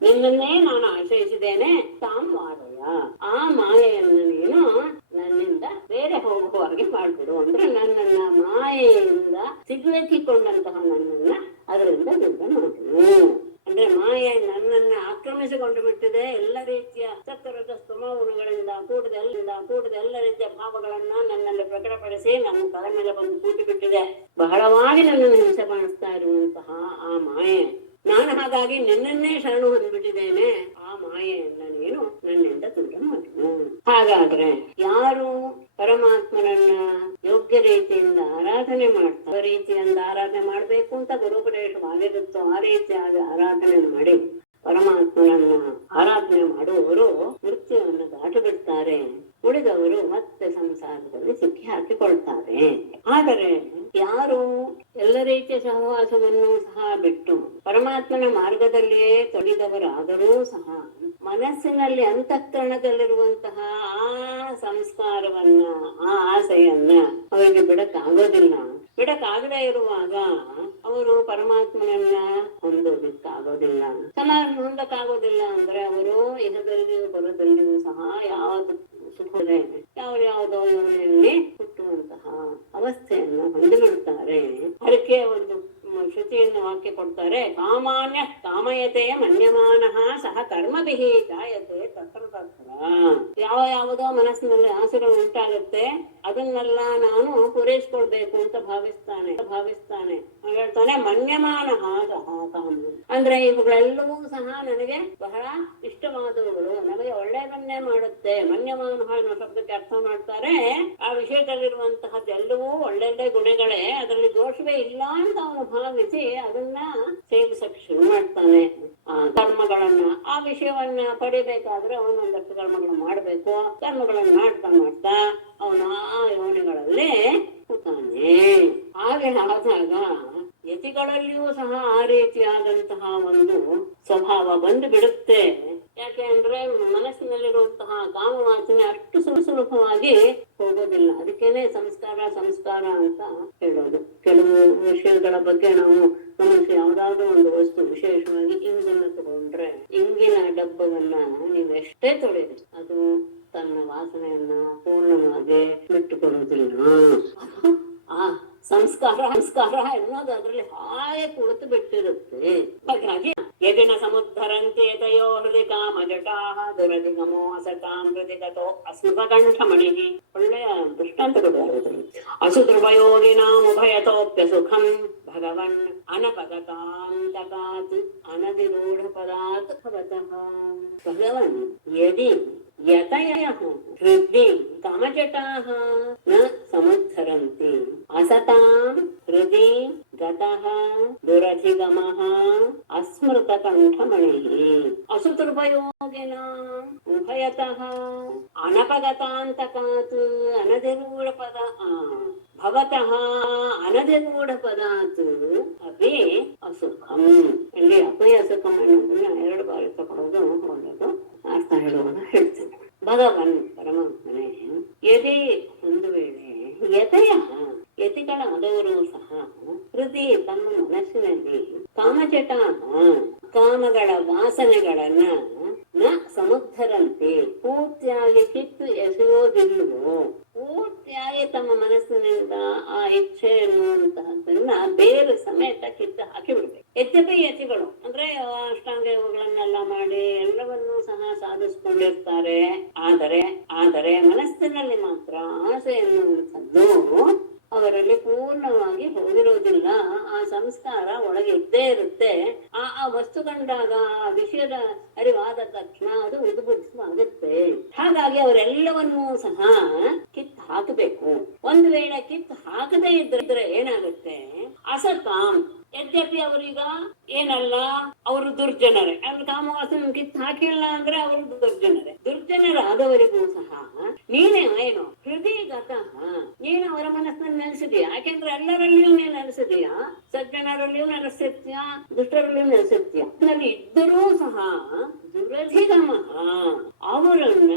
ನಿನ್ನನ್ನೇ ನಾನು ಆಶ್ರಯಿಸಿದ್ದೇನೆ. ತಾಂ ವಾರಯ, ಆ ಮಾಯೆಯನ್ನು ನೀನು ನನ್ನಿಂದ ಬೇರೆ ಹೋಗುವಾಗೆ ಮಾಡ್ಬಿಡು. ಅಂದ್ರೆ ನನ್ನನ್ನ ಮಾಯೆಯಿಂದ ಸಿಗ್ಲಕ್ಕಿಕೊಂಡಂತಹ ನನ್ನನ್ನ ಅದರಿಂದ ದೂರ ಮಾಡು. ಅಂದ್ರೆ ಮಾಯೆ ನನ್ನನ್ನ ಆಕ್ರಮಿಸಿಕೊಂಡು ಬಿಟ್ಟಿದೆ. ಎಲ್ಲ ರೀತಿಯ ಸತ್ವರಜ ಸ್ತಮೋಗುಣಗಳಿಂದ ಕೂಡಿದ ಎಲ್ಲ ರೀತಿಯ ಭಾವಗಳನ್ನ ನನ್ನಲ್ಲಿ ಪ್ರಕಟಪಡಿಸಿ ನನ್ನ ತಲೆ ಮೇಲೆ ಬಂದು ಕೂಟಿ ಬಿಟ್ಟಿದೆ. ಬಹಳವಾಗಿ ನನ್ನನ್ನು ಹಿಂಸೆ ಕಾಣಿಸ್ತಾ ಇರುವಂತಹ ಆ ಮಾಯೆ, ನಾನು ಹಾಗಾಗಿ ನಿನ್ನನ್ನೇ ಶರಣು ಹೊಂದ್ಬಿಟ್ಟಿದ್ದೇನೆ. ಆ ಮಾಯೆಯನ್ನ ನೀನು ನನ್ನಿಂದ ದೂರ ಮಾಡು. ಹಾಗಾದ್ರೆ ಯಾರು ರೀತಿಯಾಗಿ ಆರಾಧನೆ ಮಾಡಿ ಪರಮಾತ್ಮನನ್ನ ಆರಾಧನೆ ಮಾಡುವವರು ಮೃತ್ಯುವನ್ನು ದಾಟಿ ಬಿಡ್ತಾರೆ. ಉಳಿದವರು ಮತ್ತೆ ಸಂಸಾರದಲ್ಲಿ ಸಿಕ್ಕಿ ಹಾಕಿಕೊಳ್ತಾರೆ. ಆದರೆ ಯಾರು ಎಲ್ಲ ರೀತಿಯ ಸಹವಾಸವನ್ನು ಸಹ ಬಿಟ್ಟು ಪರಮಾತ್ಮನ ಮಾರ್ಗದಲ್ಲಿಯೇ ತೊಳೆದವರಾದರೂ ಸಹ ಮನಸ್ಸಿನಲ್ಲಿ ಅಂತಃಕರಣದಲ್ಲಿರುವಂತಹ ಆ ಸಂಸ್ಕಾರವನ್ನ, ಆ ಆಸೆಯನ್ನ ಅವರಿಗೆ ಬಿಡಕ್ಕಾಗೋದಿಲ್ಲ. ಬಿಡಕ್ಕಾಗದೇ ಇರುವಾಗ ಅವರು ಪರಮಾತ್ಮನನ್ನ ಹೊಂದೋದಿಕ್ಕಾಗೋದಿಲ್ಲ. ಸಮಾನ ಹೊಂದಕ್ಕಾಗೋದಿಲ್ಲ ಅಂದ್ರೆ ಅವರು ಇಹದಲ್ಲಿಯೂ ಪರದಲ್ಲಿಯೂ ಸಹ ಯಾವುದು ಸುಖದೆ ಯಾವುದೋ ಯೋನಿಯಲ್ಲಿ ಹುಟ್ಟುವಂತಹ ಅವಸ್ಥೆಯನ್ನು ಹೊಂದಿಬಿಡುತ್ತಾರೆ. ಅದಕ್ಕೆ ಒಂದು ಶ್ರುತಿಯನ್ನು ವಾಕ್ಯ ಕೊಡ್ತಾರೆ, ಕಾಮಾನ್ಯ ಕಾಮಯತೆ ಮನ್ಯಮಾನಃ ಸಹ ಕರ್ಮಭಿಹಿ ಜಾಯತೆ ತತ್ರ ತತ್ರ. ಯಾವುದೋ ಮನಸ್ಸಿನಲ್ಲಿ ಆಸೆಗಳು ಉಂಟಾಗುತ್ತೆ, ಅದನ್ನೆಲ್ಲ ನಾನು ಪೂರೈಸ್ಕೊಳ್ಬೇಕು ಅಂತ ಭಾವಿಸ್ತಾನೆ ಹೇಳ್ತಾನೆ. ಮನ್ಯಮಾನಃ ಸಹ ಕಾಮ ಅಂದ್ರೆ ಇವುಗಳೆಲ್ಲವೂ ಸಹ ನನಗೆ ಬಹಳ ಇಷ್ಟವಾದವುಗಳು, ನಮಗೆ ಒಳ್ಳೆಯದನ್ನೇ ಮಾಡುತ್ತೆ. ಮನ್ಯಮಾನ ಅನ್ನೋ ಶಬ್ದಕ್ಕೆ ಅರ್ಥ ಮಾಡ್ತಾರೆ, ಆ ವಿಷಯದಲ್ಲಿರುವಂತಹದ್ದೆಲ್ಲವೂ ಒಳ್ಳೊಳ್ಳೆ ಗುಣಗಳೇ, ಅದರಲ್ಲಿ ದೋಷವೇ ಇಲ್ಲ ಅಂತ ಅವನು ಭಾವಿಸಿ ಅದನ್ನ ಸೇವಿಸಕ್ಕೆ ಶುರು ಮಾಡ್ತಾನೆ. ಕರ್ಮಗಳನ್ನ, ಆ ವಿಷಯವನ್ನ ಪಡಿಬೇಕಾದ್ರೆ ಅವನು ಒಂದಷ್ಟು ಕರ್ಮಗಳನ್ನು ಮಾಡ್ಬೇಕು. ಕರ್ಮಗಳನ್ನ ಮಾಡ್ತಾ ಅವನು ಆ ಯೋನಿಗಳಲ್ಲೇ ಕೂತಾನೆ. ಹಾಗೆ ಆದಾಗ ಯತಿಗಳಲ್ಲಿಯೂ ಸಹ ಆ ರೀತಿಯಾದಂತಹ ಒಂದು ಸ್ವಭಾವ ಬಂದು ಬಿಡುತ್ತೆ. ಯಾಕೆ ಅಂದ್ರೆ ಮನಸ್ಸಿನಲ್ಲಿರುವಂತಹ ಕಾಮವಾಸನೆ ಅಷ್ಟು ಸುಲಭವಾಗಿ ಹೋಗೋದಿಲ್ಲ. ಅದಕ್ಕೇನೆ ಸಂಸ್ಕಾರ ಅಂತ ಹೇಳೋದು. ಕೆಲವು ವಿಷಯಗಳ ಬಗ್ಗೆ ನಾವು ಗಮನಿಸಿ, ಯಾವ್ದಾದ್ರು ಒಂದು ವಸ್ತು, ವಿಶೇಷವಾಗಿ ಇಂಗನ್ನ ತಗೊಂಡ್ರೆ, ಇಂಗಿನ ಡಬ್ಬವನ್ನ ನೀವು ಎಷ್ಟೇ ತೊಳೆಯಿರಿ ಅದು ತನ್ನ ವಾಸನೆಯನ್ನ ಪೂರ್ಣವಾಗಿ ಬಿಟ್ಟುಕೊಡುವುದಿಲ್ಲ. ಆ ಸಂಸ್ಕಾರ ಎನ್ನುವುದು ಅದರಲ್ಲಿ ಹಾಗೆ ಕುಳಿತು ಬಿಟ್ಟಿರುತ್ತೆ. ಹಾಗಾಗಿ ಯದಿನ ಸಮುದ್ಧರಂತೆ ಯತಯೋ ಹೃದಯ ಕಾಮ ಜಟಾಹ ದುರಧಿಗಮೋ ಅಸತಾಂ ಹೃದಿಗತೋ ಅಸ್ಮೃತಕಂಠಮಣಿ. ಒಳ್ಳೆಯ ದೃಷ್ಟಾಂತ ಕೊಡುವುದು. ಅಸುದೃಪಯೋಗಿನಾಮುಭಯತೋಪ್ಯ ಸುಖಂ ಭಗವನ್ ಅನಪಗತಾಂತಕಾತ್ ಅನಧಿರೂಢ ಪದಾತ್ ಭವತಃ. ಭಗವನ್ ಯದಿ ಯತಯಃ ಹೃದಯ ಕಾಮಜಟಾಃ ನ ಸಮುದ್ಧರಂತಿ ಅಸತಾಂ ಹೃದಯ ಗತಃ ದುರಧಿಗಮಃ ಅಸ್ಮೃತಕಂಠಮಣಿಃ. ಅಸುತೃಪಯೋಗಿನ ಉಭಯತಃ ಅನಪಗತಾಂತಕಾತ್ ಅನಧಿರೂಢ ಪದ ಭವತಃ ಅನಧಿರೂಢ ಪದಾತ್ ಅಪಿ ಅಸುಖಂ. ಇಲ್ಲಿ ಅಪಿ ಅಸುಖಂ ಅನ್ನೋದನ್ನ 2 ಬಾರಿ ತಗೊಳ್ಳೋದು ಒಳ್ಳೆಯದು. ಅರ್ಥ ಹೇಳುವಾಗ ಹೇಳ್ತೇನೆ. ಭಗವನ್ ಪರಮಾತ್ಮನೇ ಯದಿ ಒಂದು ವೇಳೆ ಯತಿಗಳಾದವರು ಸಹ ಹೃದಯ ತಮ್ಮ ಮನಸ್ಸಿನಲ್ಲಿ ಕಾಮಚಟ ಕಾಮಗಳ ವಾಸನೆಗಳನ್ನ ನ ಸಮುದ್ಧರಂತೆ ಪೂರ್ತಿಯಾಗಿ ಕಿತ್ತು ಎಸೆಯೋದಿಲ್ವೋ, ಪೂರ್ತಿಯಾಗಿ ತಮ್ಮ ಮನಸ್ಸಿನಿಂದ ಆ ಇಚ್ಛೆ ಎನ್ನುವಂತಹದನ್ನ ಬೇರೆ ಸಮೇತ ಕಿತ್ತು ಹಾಕಿ ಬಿಡ್ಬೇಕು. ಯದ್ಯಪಿ ಯತಿಗಳು ಅಂದ್ರೆ ಅಷ್ಟಾಂಗ ಯೋಗಗಳನ್ನೆಲ್ಲ ಮಾಡಿ ಎಲ್ಲವನ್ನೂ ಸಹ ಸಾಧಿಸ್ಕೊಂಡಿರ್ತಾರೆ. ಆದರೆ ಮನಸ್ಸಿನಲ್ಲಿ ಮಾತ್ರ ಆಸೆ ಎನ್ನುವಂಥದ್ದು ಅವರಲ್ಲಿ ಪೂರ್ಣವಾಗಿ ಹೋಗಿರೋದಿಲ್ಲ. ಆ ಸಂಸ್ಕಾರ ಒಳಗೆ ಇದ್ದೇ ಇರುತ್ತೆ. ಆ ವಸ್ತು ಕಂಡಾಗ ಆ ವಿಷಯದ ಅರಿವಾದ ತಕ್ಷಣ ಅದು ಉದ್ಬುದ್ಧವಾಗುತ್ತೆ. ಹಾಗಾಗಿ ಅವರೆಲ್ಲವನ್ನೂ ಸಹ ಕಿತ್ತು ಹಾಕಬೇಕು. ಒಂದು ವೇಳೆ ಕಿತ್ತು ಹಾಕದೇ ಇದ್ರೆ ಏನಾಗುತ್ತೆ, ಅಸತಾಂ ಯದ್ಯಪಿ ಅವರೀಗ ಏನಲ್ಲ, ಅವರು ದುರ್ಜನರೇ. ಅವ್ರ ಕಾಮವಾಸನ ಕಿತ್ತು ಹಾಕಿಲ್ಲ ಅಂದ್ರೆ ಅವರು ದುರ್ಜನರಾದವರಿಗೂ ಸಹ ನೀನೇ ಏನು ಹೃದಯಗತಃ ನೀನು ಅವರ ಮನಸ್ಸನ್ನು ನೆಲೆಸಿದೀಯ. ಯಾಕೆಂದ್ರೆ ಎಲ್ಲರಲ್ಲಿಯೂ ನೀನು ನೆಲೆಸಿದೀಯ, ಸಜ್ಜನರಲ್ಲಿಯೂ ನೆಲೆಸಿರ್ತೀಯ, ದುಷ್ಟರಲ್ಲಿಯೂ ನೆಲೆಸಿರ್ತೀಯ. ನಲ್ಲಿ ಇದ್ದರೂ ಸಹ ದುರಧಿಗಮ ಅವರನ್ನ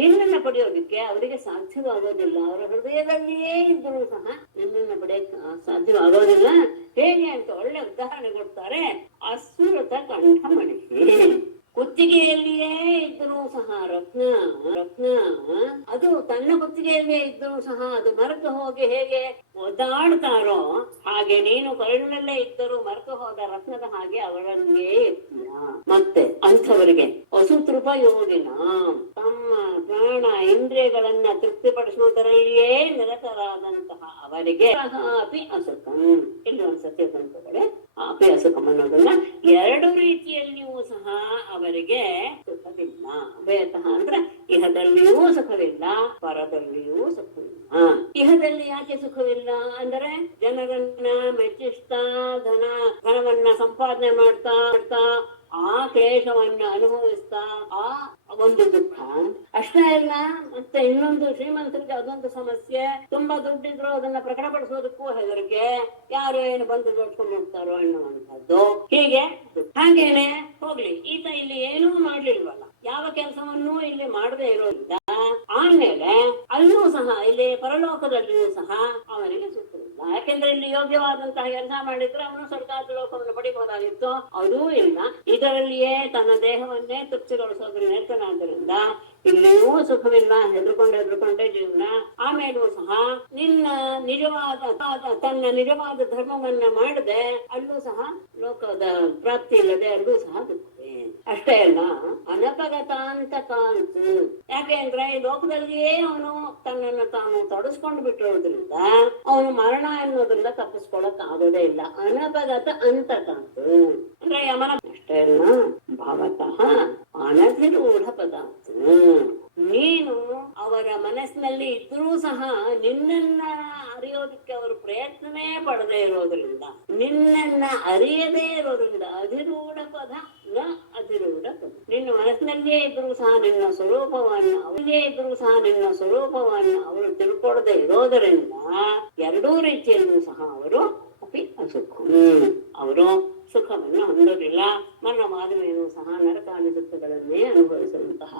ನಿನ್ನನ್ನ ಪಡೆಯೋದಿಕ್ಕೆ ಅವರಿಗೆ ಸಾಧ್ಯವಾಗೋದಿಲ್ಲ. ಅವರ ಹೃದಯದಲ್ಲಿಯೇ ಇದ್ದರೂ ಸಹ ನಿನ್ನನ್ನು ಪಡೆಯಕ್ಕೆ ಸಾಧ್ಯವಾಗೋದಿಲ್ಲ. ಹೇಗೆ ಅಂತ ಒಳ್ಳೆ ಉದಾಹರಣೆ ಕೊಡ್ತಾರೆ. ಅಸ್ಮೃತ ಕಂಠಮಣಿ, ಕುತ್ತಿಗೆಯಲ್ಲಿಯೇ ಇದ್ದರೂ ಸಹ ರತ್ನ ಅದು ತನ್ನ ಕುತ್ತಿಗೆಯಲ್ಲಿಯೇ ಇದ್ದರೂ ಸಹ ಅದು ಮರೆತು ಹೋಗಿ ಹೇಗೆ ಒದ್ದಾಡ್ತಾರೋ ಹಾಗೆ ನೀನು ಕರುಳಲ್ಲೇ ಇದ್ದರೂ ಮರೆತು ಹೋದ ರತ್ನದ ಹಾಗೆ ಅವರಲ್ಲಿಯೇ ಇರ್ತೀಯ. ಮತ್ತೆ ಅಂಥವರಿಗೆ ಅಸುತೃಪಯೋಗಿನ ತಮ್ಮ ಪ್ರಾಣ ಇಂದ್ರಿಯಗಳನ್ನ ತೃಪ್ತಿಪಡಿಸುವುದರಲ್ಲಿಯೇ ನಿರತರಾದಂತಹ ಅವರಿಗೆ ಅಪಿ ಅಸುಖಂ. ಇಲ್ಲಿ ಒಂದ್ಸತಿ ಬಂತುಗಳೇ ಅಪಿ ಅಸುಖಂ ಅನ್ನೋದನ್ನ 2 ರೀತಿಯಲ್ಲಿಯೂ ಸಹ ಅವರಿಗೆ ಸುಖವಿಲ್ಲ. ಭಯತಃ ಅಂದ್ರೆ ಇಹದಲ್ಲಿಯೂ ಸುಖವಿಲ್ಲ, ಪರದಲ್ಲಿಯೂ ಸುಖವಿಲ್ಲ. ಇಹದಲ್ಲಿ ಯಾಕೆ ಸುಖವಿಲ್ಲ ಅಂದರೆ ಜನರನ್ನ ಮೆಚ್ಚಿಸ್ತಾ ಧನವನ್ನ ಸಂಪಾದನೆ ಮಾಡ್ತಾ ಆ ಕ್ಲೇಶವನ್ನ ಅನುಭವಿಸ್ತಾ ಆ ಒಂದು ದುಃಖ. ಅಷ್ಟೇ ಅಲ್ಲ, ಮತ್ತೆ ಇನ್ನೊಂದು ಶ್ರೀಮಂತರಿಗೆ ಅದೊಂದು ಸಮಸ್ಯೆ, ತುಂಬಾ ದುಡ್ಡಿದ್ರು ಅದನ್ನ ಪ್ರಕಟಪಡಿಸೋದಕ್ಕೂ ಹೆದರಿಕೆ, ಯಾರು ಏನು ಬಂದು ನೋಡ್ಕೊಂಡು ಹೋಗ್ತಾರೋ ಎನ್ನುವಂಥದ್ದು. ಹೀಗೆ ಹಾಗೇನೆ ಹೋಗ್ಲಿ, ಈತ ಇಲ್ಲಿ ಏನೂ ಮಾಡ್ಲಿಲ್ವಲ್ಲ, ಯಾವ ಕೆಲಸವನ್ನೂ ಇಲ್ಲಿ ಮಾಡದೇ ಇರೋದ್ರಿಂದ ಆಮೇಲೆ ಅಲ್ಲೂ ಸಹ, ಇಲ್ಲಿ ಪರಲೋಕದಲ್ಲಿಯೂ ಸಹ ಅವನಿಗೆ ಸುತ್ತಿಲ್ಲ. ಯಾಕೆಂದ್ರೆ ಇಲ್ಲಿ ಯೋಗ್ಯವಾದಂತಹ ಕೆಲಸ ಮಾಡಿದ್ರೆ ಅವನು ಸ್ವರ್ಗಾದ ಲೋಕವನ್ನು ಪಡಿಬಹುದಾಗಿತ್ತು, ಅದೂ ಇಲ್ಲ. ಇದರಲ್ಲಿಯೇ ತನ್ನ ದೇಹವನ್ನೇ ತೃಪ್ತಿಗೊಳಿಸೋದ್ರ ನೇತನಾದ್ದರಿಂದ ಇಲ್ಲಿಯೂ ಸುಖವಿಲ್ಲ, ಹೆದರ್ಕೊಂಡೇ ಜೀವನ. ಆಮೇಲೂ ಸಹ ತನ್ನ ನಿಜವಾದ ಧರ್ಮವನ್ನ ಮಾಡದೆ ಅಲ್ಲೂ ಸಹ ಲೋಕದ ಪ್ರಾಪ್ತಿ ಇಲ್ಲದೆ ಅಲ್ಲೂ ಸಹ ದುಃಖ. ಅಷ್ಟೇ ಅಲ್ಲ, ಅನಪಗತ ಅಂತ ಕಾಂತು. ಯಾಕೆ ಅಂದ್ರೆ ಈ ಲೋಕದಲ್ಲಿಯೇ ಅವನು ತನ್ನನ್ನು ತಾನು ತೊಡಸ್ಕೊಂಡು ಬಿಟ್ಟಿರೋದ್ರಿಂದ ಅವನು ಮರಣ ಎನ್ನುವುದರಿಂದ ತಪ್ಪಿಸ್ಕೊಳಕ್ ಆಗೋದೇ ಇಲ್ಲ. ಅನಪಗತ ಅಂತ ಕಾಂತು ಅಂದ್ರೆ ಯಮನ. ಅಷ್ಟೇ ಅಲ್ಲ, ಭಾವತಃ ಅನಧಿರೂಢ ಪದಾರ್ಥ. ನೀನು ಅವರ ಮನಸ್ಸಿನಲ್ಲಿ ಇದ್ರೂ ಸಹ ನಿನ್ನನ್ನ ಅರಿಯೋದಕ್ಕೆ ಅವರು ಪ್ರಯತ್ನವೇ ಪಡದೇ ಇರೋದ್ರಿಂದ, ನಿನ್ನನ್ನ ಅರಿಯದೇ ಇರೋದ್ರಿಂದ, ಅಧಿರೂಢ ಪದ ನ ಅಧಿರೂಢ ಪದ. ನಿನ್ನ ಮನಸ್ಸಿನಲ್ಲಿಯೇ ಇದ್ರೂ ಸಹ ನಿನ್ನ ಸ್ವರೂಪವನ್ನು ಅವರು ತಿಳ್ಕೊಡದೆ ಇರೋದರಿಂದ ಎರಡೂ ರೀತಿಯಲ್ಲೂ ಸಹ ಅವರು ಅಪಿ ಅಸುಖ, ಅವರು ಸುಖವನ್ನು ಹೊಂದೋದಿಲ್ಲ. ಮರಣವಾದ ಮೇಲೂ ಸಹ ನರಕಾದಿ ದುಃಖಗಳನ್ನೇ ಅನುಭವಿಸುವಂತಹ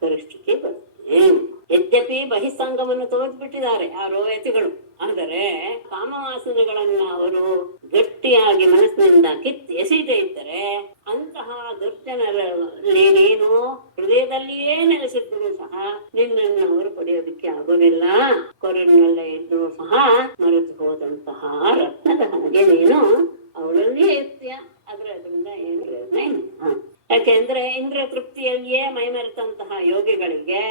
ಪರಿಸ್ಥಿತಿ ಬರ್ತದೆ. ಯದ್ಯಪಿ ಬಹಿಸ್ಸಂಗವನ್ನು ತೋರಿಸ್ಬಿಟ್ಟಿದ್ದಾರೆ ಯಾರೋ ಯತಿಗಳು, ಆದರೆ ಕಾಮವಾಸನೆಗಳನ್ನ ಅವರು ಗಟ್ಟಿಯಾಗಿ ಮನಸ್ಸಿನಿಂದ ಎಸೀದೇ ಇದ್ದರೆ ಅಂತಹ ದುರ್ಜನರಲ್ಲಿ ನೀನು ಹೃದಯದಲ್ಲಿಯೇ ನೆಲೆಸಿದ್ರು ಸಹ ನಿನ್ನನ್ನು ಅವರು ಪಡೆಯೋದಕ್ಕೆ ಆಗೋದಿಲ್ಲ. ಕೊರಳಿನಲ್ಲೇ ಇದ್ರೂ ಸಹ ಮರೆತು ಹೋದಂತಹ ರತ್ನದ ಹಾಗೆ ನೀನು ಅವಳಲ್ಲಿಯೇ ಇರ್ತೀಯ. ಅದರಿಂದ ಏನು ಪ್ರಯೋಜನ ಇಲ್ಲ. ಯಾಕೆಂದ್ರೆ ಇಂದ್ರಿಯ ತೃಪ್ತಿಯಲ್ಲಿಯೇ ಮೈಮರೆತಂತಹ ಯೋಗಿಗಳಿಗೆ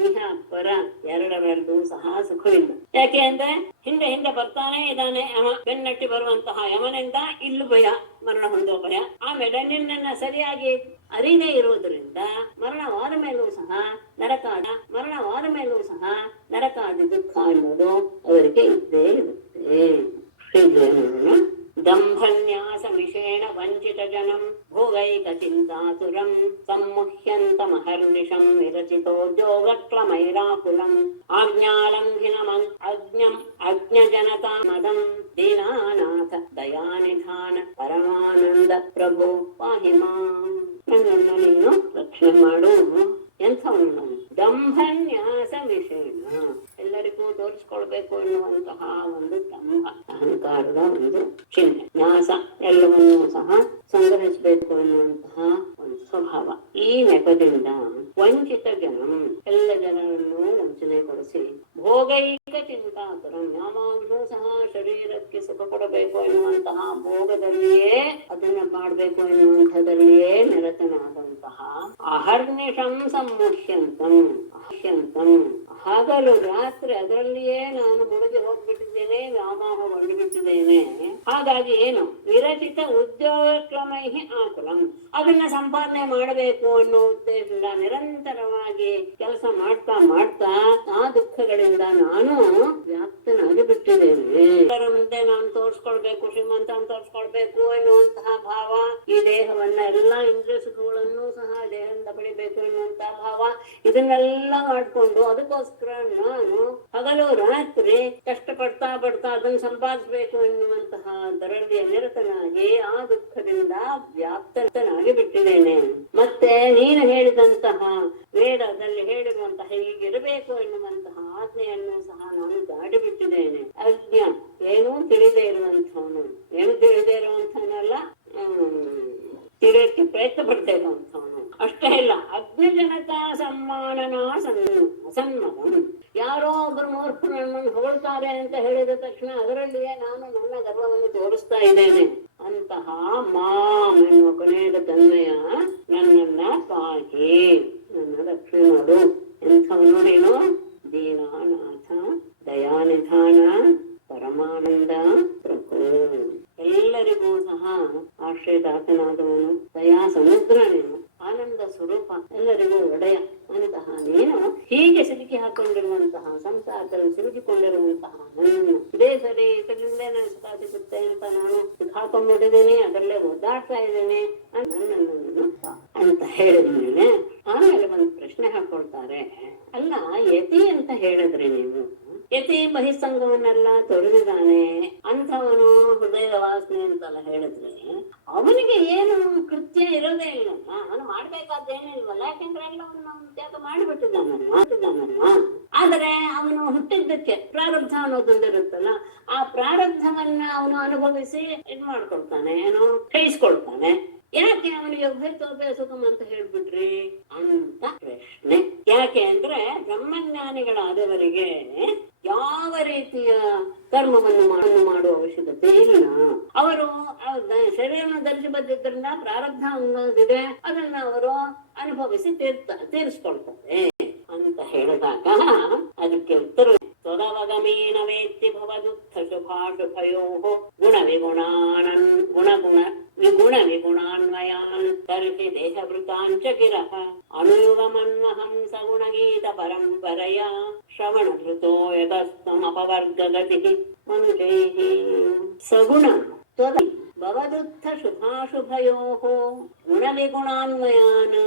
ಇಹ ಪರ ಎರಡರಲ್ಲೂ ಸಹ ಸುಖವಿಲ್ಲ. ಯಾಕೆ ಅಂದ್ರೆ ಹಿಂದೆ ಬರ್ತಾನೆ ಇದ್ದಾನೆ ಯಮ, ಬೆನ್ನಟ್ಟಿ ಬರುವಂತಹ ಯಮನಿಂದ ಇಲ್ಲು ಭಯ, ಮರಣ ಹೊಂದೋ ಭಯ. ಆಮೇಲೆ ನಿನ್ನನ್ನ ಸರಿಯಾಗಿ ಅರಿದೇ ಇರುವುದರಿಂದ ಮರಣವಾದ ಮೇಲೂ ಸಹ ನರಕಾದಿ ದುಃಖ ಅನ್ನೋದು ಅವರಿಗೆ ಇದ್ದೇ ಇರುತ್ತೆ. ದಂಭನ್ಯಾಸ ವಿಷೇಣ ವಂಚಿತ ಜನಂ ಭೋಗೈಕ ಚಿಂತಾತುರಂ ಸಮ್ಮುಹ್ಯಂತಮಹರ್ನಿಶಂ ವಿರಚಿತೋದ್ಯೋಗಕ್ಲಮೈರಾಕುಲಂ ಅಜ್ಞಜನತಾ ಮದಂ ದೀನಾನಾಥ ದಯಾನಿಧಾನ ಪರಮಾನಂದ ಪ್ರಭು ಪಾಹಿ ಮಾಂ. ನನ್ನನ್ನು ನೀನು ರಕ್ಷಣೆ ಮಾಡು. ಎಂಥವನು? ದಂಭನ್ಯಾಸ ವಿಷೇಣ, ಎಲ್ಲರಿಗೂ ತೋರಿಸ್ಕೊಳ್ಬೇಕು ಎನ್ನುವಂತಹ ಒಂದು ದಂಭ, ಅಹಂಕಾರದ ಒಂದು ಚಿಹ್ನೆ. ನ್ಯಾಸ, ಎಲ್ಲವನ್ನೂ ಸಹ ಸಂಗ್ರಹಿಸಬೇಕು ಎನ್ನುವಂತಹ ಒಂದು ಸ್ವಭಾವ. ಈ ನೆಪದಿಂದ ವಂಚಿತ ಜನಂ, ಎಲ್ಲ ಜನರನ್ನು ವಂಚನೆಗೊಳಿಸಿ, ಭೋಗೈಕ ಚಿಂತಾತುರಂ, ಯಾವಾಗಲೂ ಸಹ ಶರೀರಕ್ಕೆ ಸುಖ ಕೊಡಬೇಕು ಎನ್ನುವಂತಹ ಭೋಗದಲ್ಲಿಯೇ ಅದನ್ನ ಮಾಡಬೇಕು ಎನ್ನುವಂಥದಲ್ಲಿಯೇ ನಿರತನಾದಂತಹ ಅಹರ್ನಿಶಂ ಸಮ್ಮುಹ್ಯಂತಂ, ಹಗಲು ರಾತ್ರಿ ಅದರಲ್ಲಿಯೇ ನಾನು ಮುಳುಗಿ ಹೋಗ್ಬಿಟ್ಟಿದ್ದೇನೆ, ವ್ಯಾಮೋಹಗೊಂಡು ಹಾಗಾಗಿ ಏನು ವಿರಚಿತ ಉದ್ಯೋಗ ಕ್ರಮೈ ಆಕುಲಂ, ಅದನ್ನ ಸಂಪಾದನೆ ಮಾಡಬೇಕು ಅನ್ನೋ ಉದ್ದೇಶದಿಂದ ನಿರಂತರವಾಗಿ ಕೆಲಸ ಮಾಡ್ತಾ ಆ ದುಃಖಗಳಿಂದ ನಾನು ವ್ಯಾಪ್ತನಾಗಿ ಬಿಟ್ಟಿದ್ದೇನೆ. ಅದರ ಮುಂದೆ ನಾನು ತೋರ್ಸ್ಕೊಳ್ಬೇಕು, ಶ್ರೀಮಂತ ತೋರ್ಸ್ಕೊಳ್ಬೇಕು ಎನ್ನುವಂತಹ ಭಾವ, ಈ ದೇಹವನ್ನ ಎಲ್ಲಾ ಇಂದ್ರಿಯ ಸುಖಗಳನ್ನು ಸಹ ದೇಹದಿಂದ ಪಡಿಬೇಕು ಎನ್ನುವಂತಹ ಭಾವ, ಇದನ್ನೆಲ್ಲ ಮಾಡ್ಕೊಂಡು ಅದಕ್ಕೋಸ್ಕರ ನಾನು ಹಗಲು ರಾತ್ರಿ ಕಷ್ಟಪಡ್ತಾ ಅದನ್ನು ಸಂಪಾದಿಸಬೇಕು ಎನ್ನುವಂತಹ ದರಳಿಯ ನಿರತನಾಗಿ ಆ ದುಃಖದಿಂದ ವ್ಯಾಪ್ತನಾಗಿ ಬಿಟ್ಟಿದ್ದೇನೆ. ಮತ್ತೆ ನೀನು ಹೇಳಿದಂತಹ ವೇದದಲ್ಲಿ ಹೇಳಿರುವಂತಹ ಹೀಗಿರಬೇಕು ಎನ್ನುವಂತಹ ಆಜ್ಞೆಯನ್ನು ಸಹ ನಾನು ದಾಟಿ ಬಿಟ್ಟಿದ್ದೇನೆ. ಅಜ್ಞ, ಏನೂ ತಿಳಿದೇ ಇರುವಂತವನು, ತಿಳಿಯಕ್ಕೆ ಪ್ರಯತ್ನ ಪಡ್ತಾ ಇರುವಂತವನು. ಅಷ್ಟೇ ಇಲ್ಲ, ಅಗ್ನಿಜನತಾ ಸನ್ಮಾನನಾ ಸನ್ಮಗಂ, ಯಾರೋ ಒಬ್ಬರು ಮೂರ್ಖರು ನನ್ನನ್ನು ಹೊಗಳ್ತಾರೆ ಅಂತ ಹೇಳಿದ ತಕ್ಷಣ ಅದರಲ್ಲಿಯೇ ನಾನು ನನ್ನ ಗರ್ವವನ್ನು ತೋರಿಸ್ತಾ ಇದ್ದೇನೆ. ಅಂತಹ ಮಾಂ ಎನ್ನುವ ಕೊನೆಯದ ತನ್ಮಯ ನನ್ನನ್ನ ಪಾಹಿ, ನನ್ನ ರಕ್ಷಣೆ ಮಾಡು. ಎಂಥವನು ನೀನು? ದೀನಾನಾಥ ದಯಾನಿಧಾನ ಪರಮಾನಂದ ಪ್ರಭು, ಎಲ್ಲರಿಗೂ ಸಹ ಆಶ್ರಯದಾತನಾದವನು, ದಯಾ ಸಮುದ್ರ ನೀನು, ಆನಂದ ಸ್ವರೂಪ, ಎಲ್ಲರಿಗೂ ಒಡೆಯ. ಅಂತಹ ನೀನು ಹೀಗೆ ಸಿಲುಕಿ ಹಾಕೊಂಡಿರುವಂತಹ ಸಂಸಾರದಲ್ಲಿ ಸಿಲುಕಿಕೊಂಡಿರುವಂತಹ ನನ್ನ ಇದೇ ಸರಿ ಇದರಿಂದಲೇ ನಾನು ಸುಖ ಸಿಗುತ್ತೆ ಅಂತ ನಾನು ಹಾಕೊಂಡ್ಬಿಟ್ಟಿದ್ದೀನಿ, ಅದರಲ್ಲೇ ಒದ್ದಾಡ್ತಾ ಇದ್ದೇನೆ ನನ್ನನ್ನು ಅಂತ ಹೇಳಿದ್ಮೇಲೆ ಆಮೇಲೆ ಒಂದು ಪ್ರಶ್ನೆ ಹಾಕೊಳ್ತಾರೆ, ಅಲ್ಲ ಯತಿ ಅಂತ ಹೇಳಿದ್ರಿ ನೀವು, ಯತಿ ಬಹಿಸಂಗವನ್ನೆಲ್ಲ ತೊರೆದಿದ್ದಾನೆ ಅಂಥವನು ಹೃದಯದ ವಾಸನೆ ಅಂತೆಲ್ಲ ಹೇಳಿದ್ರೆ ಅವನಿಗೆ ಏನು ಕೃತ್ಯ ಇರೋದೇ ಇಲ್ಲಲ್ಲ, ಅವನು ಮಾಡ್ಬೇಕಾದ್ದೇನೇ ಇಲ್ವಲ್ಲ, ಯಾಕೆಂದ್ರೆ ಎಲ್ಲವನ್ನು ಅವನು ತ್ಯಾಗ ಮಾಡಿಬಿಟ್ಟಿದ್ದಾನಲ್ಲ. ಆದರೆ ಅವನು ಹುಟ್ಟಿದ್ದಕ್ಕೆ ಪ್ರಾರಬ್ಧ ಅನ್ನೋದೊಂದಿರುತ್ತಲ್ಲ, ಆ ಪ್ರಾರಬ್ಧವನ್ನ ಅವನು ಅನುಭವಿಸಿ ಇದ್ ಮಾಡ್ಕೊಳ್ತಾನೆ, ಏನೋ ಕೈಸ್ಕೊಳ್ತಾನೆ. ಯಾಕೆ ಅವನಿಗೆ ಉಭಯತೋಭಯ ಸುಖಂ ಅಂತ ಹೇಳ್ಬಿಟ್ರಿ ಅಂತ ಪ್ರಶ್ನೆ. ಯಾಕೆ ಅಂದ್ರೆ ಬ್ರಹ್ಮಜ್ಞಾನಿಗಳಾದವರಿಗೆ ಯಾವ ರೀತಿಯ ಕರ್ಮವನ್ನು ಮಾಡುವ ಅವಶ್ಯಕತೆ ಇಲ್ಲ. ಅವರು ಶರೀರವನ್ನು ಧರಿಸಿ ಬಂದಿದ್ರಿಂದ ಪ್ರಾರಬ್ಧ ಅನ್ನೋದಿದೆ, ಅದನ್ನ ಅವರು ಅನುಭವಿಸಿ ತೀರಿಸ್ಕೊಳ್ತಾರೆ ಅಂತ ಹೇಳಿದಾಗ ಅದಕ್ಕೆ ಉತ್ತರ ಸ್ವದವಗಮೇನ ವೇತ್ತಿ ಭವದುಃಖ ಶುಭಾಶುಭಯೋ ಗುಣ ವಿಗುಣಾನ್ವಯಾನ್ ತರ್ಹಿ ದೇಹವೃತಾಂಚ ಗಿರಃ ಅನುಯುಗಮನ್ವಹಂ ಸಗುಣಗೀತ ಪರಂಪರಯ ಶ್ರವಣಭೃತೋ ಯತಸ್ತಮಪವರ್ಗಗತಿಃ ಮನುಜೈಃ ಸಗುಣ ಭವದುಃಖ ಶುಭಾಶುಭಯೋಃ ಗುಣವಿಗುಣಾನ್ವಯಾನ್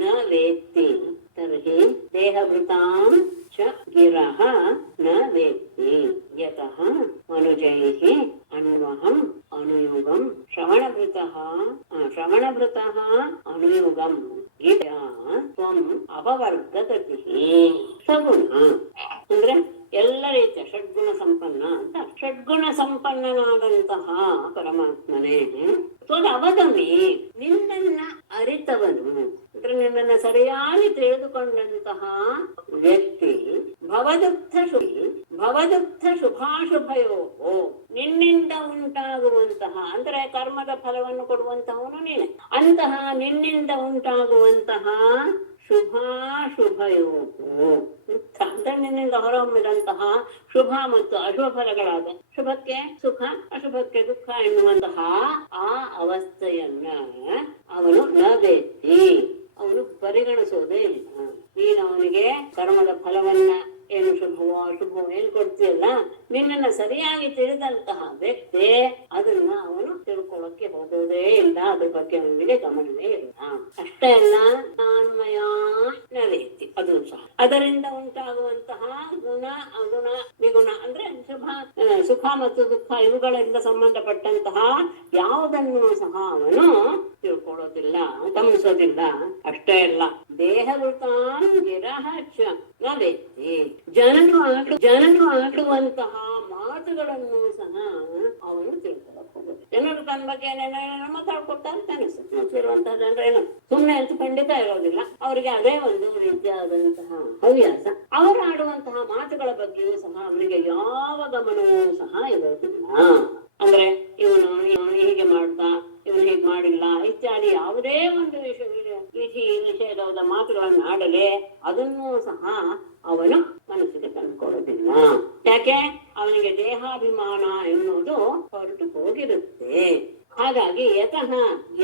ನ ವೇತ್ತಿ ತರ್ಹಿ ದೇಹವೃತಾಂ ಚ ಗಿರಃ ನ ವೇತ್ತಿ ಯತಃ ಮನುಜೈಃ ಅನ್ವಹಂ ಅನುಯುಗಂ ಶ್ರವಣಭೃತಃ ಅನುಯುಗಂ ಗೀತಾ ತ್ವಂ ಅಪವರ್ಗಗತಿಃ ಸಗುಣ ಅಂದ್ರೆ ಎಲ್ಲ ರೀತಿಯ ಷಡ್ಗುಣ ಸಂಪನ್ನ ಅಂತ. ಷಡ್ಗುಣ ಸಂಪನ್ನನಾದಂತಹ ಪರಮಾತ್ಮನೇ ಅವಗಮಿ ನಿನ್ನನ್ನ ಅರಿತವನು ಅಂದ್ರೆ ನಿನ್ನನ್ನ ಸರಿಯಾಗಿ ತಿಳಿದುಕೊಂಡಂತಹ ವ್ಯಕ್ತಿ ಭವದುಃಖ ಶುಭಾಶುಭಯೋ ನಿನ್ನಿಂದ ಉಂಟಾಗುವಂತಹ ಅಂದ್ರೆ ಕರ್ಮದ ಫಲವನ್ನು ಕೊಡುವಂತಹವನು ನೀನೆ, ಅಂತಹ ನಿನ್ನಿಂದ ಉಂಟಾಗುವಂತಹ ಶುಭಾಶುಭಯೋ ಅಂದ್ರೆ ನಿನ್ನಿಂದ ಹೊರಹೊಮ್ಮಿದಂತಹ ಶುಭ ಮತ್ತು ಅಶುಭ ಫಲಗಳಾದ ಶುಭಕ್ಕೆ ಸುಖ ಅಶುಭಕ್ಕೆ ದುಃಖ ಎನ್ನುವಂತಹ ಆ ಅವಸ್ಥೆಯನ್ನ ಅವನು ನವೇತ್ತಿ, ಅವನು ಪರಿಗಣಿಸೋದೇ ಇಲ್ಲ. ನೀನು ಅವನಿಗೆ ಕರ್ಮದ ಫಲವನ್ನ ಏನು ಶುಭವೋ ಅಶುಭವೋ ಏನ್ ಕೊಡ್ತೀಯಲ್ಲ, ನಿನ್ನನ್ನ ಸರಿಯಾಗಿ ತಿಳಿದಂತಹ ವ್ಯಕ್ತಿ ಅದನ್ನ ಅವನು ತಿಳ್ಕೊಳ್ಳೋಕೆ ಹೋಗೋದೇ ಇಲ್ಲ, ಅದ್ರ ಬಗ್ಗೆ ಅವನಿಗೆ ಗಮನವೇ ಇಲ್ಲ. ಅಷ್ಟೇ ಅಲ್ಲ, ನಾನ್ಮಯಾನವೇತಿ ಅದು ಸಹ ಅದರಿಂದ ಉಂಟಾಗುವಂತಹ ಗುಣ ಅಗುಣ ವಿಗುಣ ಅಂದ್ರೆ ಸುಖ ಮತ್ತು ದುಃಖ ಇವುಗಳಿಂದ ಸಂಬಂಧಪಟ್ಟಂತಹ ಯಾವುದನ್ನು ಸಹ ಅವನು ತಿಳ್ಕೊಳ್ಳೋದಿಲ್ಲ, ಗಮನಿಸೋದಿಲ್ಲ. ಅಷ್ಟೇ ಅಲ್ಲ, ದೇಹವೃತಾನ್ ಗಿರಹ ಚ ನವೇತ್ತಿ ಜನರು ಆಡುವಂತಹ ಮಾತುಗಳನ್ನು ಸಹ ಅವನು ತಿಳ್ಕೊಳಕ್ ಹೋಗೋದು. ಜನರು ತನ್ನ ಬಗ್ಗೆ ಏನೇನೋ ಮಾತಾಡ್ಕೊಡ್ತಾರೆ, ತನಿಸಿರುವಂತಹ ಜನರೇನು ಸುಮ್ಮನೆ ಅಂತ ಖಂಡಿತ ಇರೋದಿಲ್ಲ. ಅವರಿಗೆ ಅದೇ ಒಂದು ರೀತಿಯಾದಂತಹ ಹವ್ಯಾಸ. ಅವರು ಆಡುವಂತಹ ಮಾತುಗಳ ಬಗ್ಗೆಯೂ ಸಹ ಅವನಿಗೆ ಯಾವ ಗಮನವೂ ಸಹ ಇರೋದಿಲ್ಲ. ಅಂದ್ರೆ ಇವನು ಹೀಗೆ ಮಾಡ್ತಾ, ಇವನು ಹೀಗೆ ಮಾಡಿಲ್ಲ ಇತ್ಯಾದಿ ಯಾವುದೇ ಒಂದು ವಿಧಿ ನಿಷೇಧವಾದ ಮಾತುಗಳನ್ನು ಆಡಲೆ ಅದನ್ನೂ ಸಹ ಅವನು ಮನಸ್ಸಿಗೆ ತಂದುಕೊಳ್ಳೋದಿಲ್ಲ. ಯಾಕೆ? ಅವನಿಗೆ ದೇಹಾಭಿಮಾನ ಎನ್ನುವುದು ಹೊರಟು ಹೋಗಿರುತ್ತೆ. ಹಾಗಾಗಿ ಯತಃ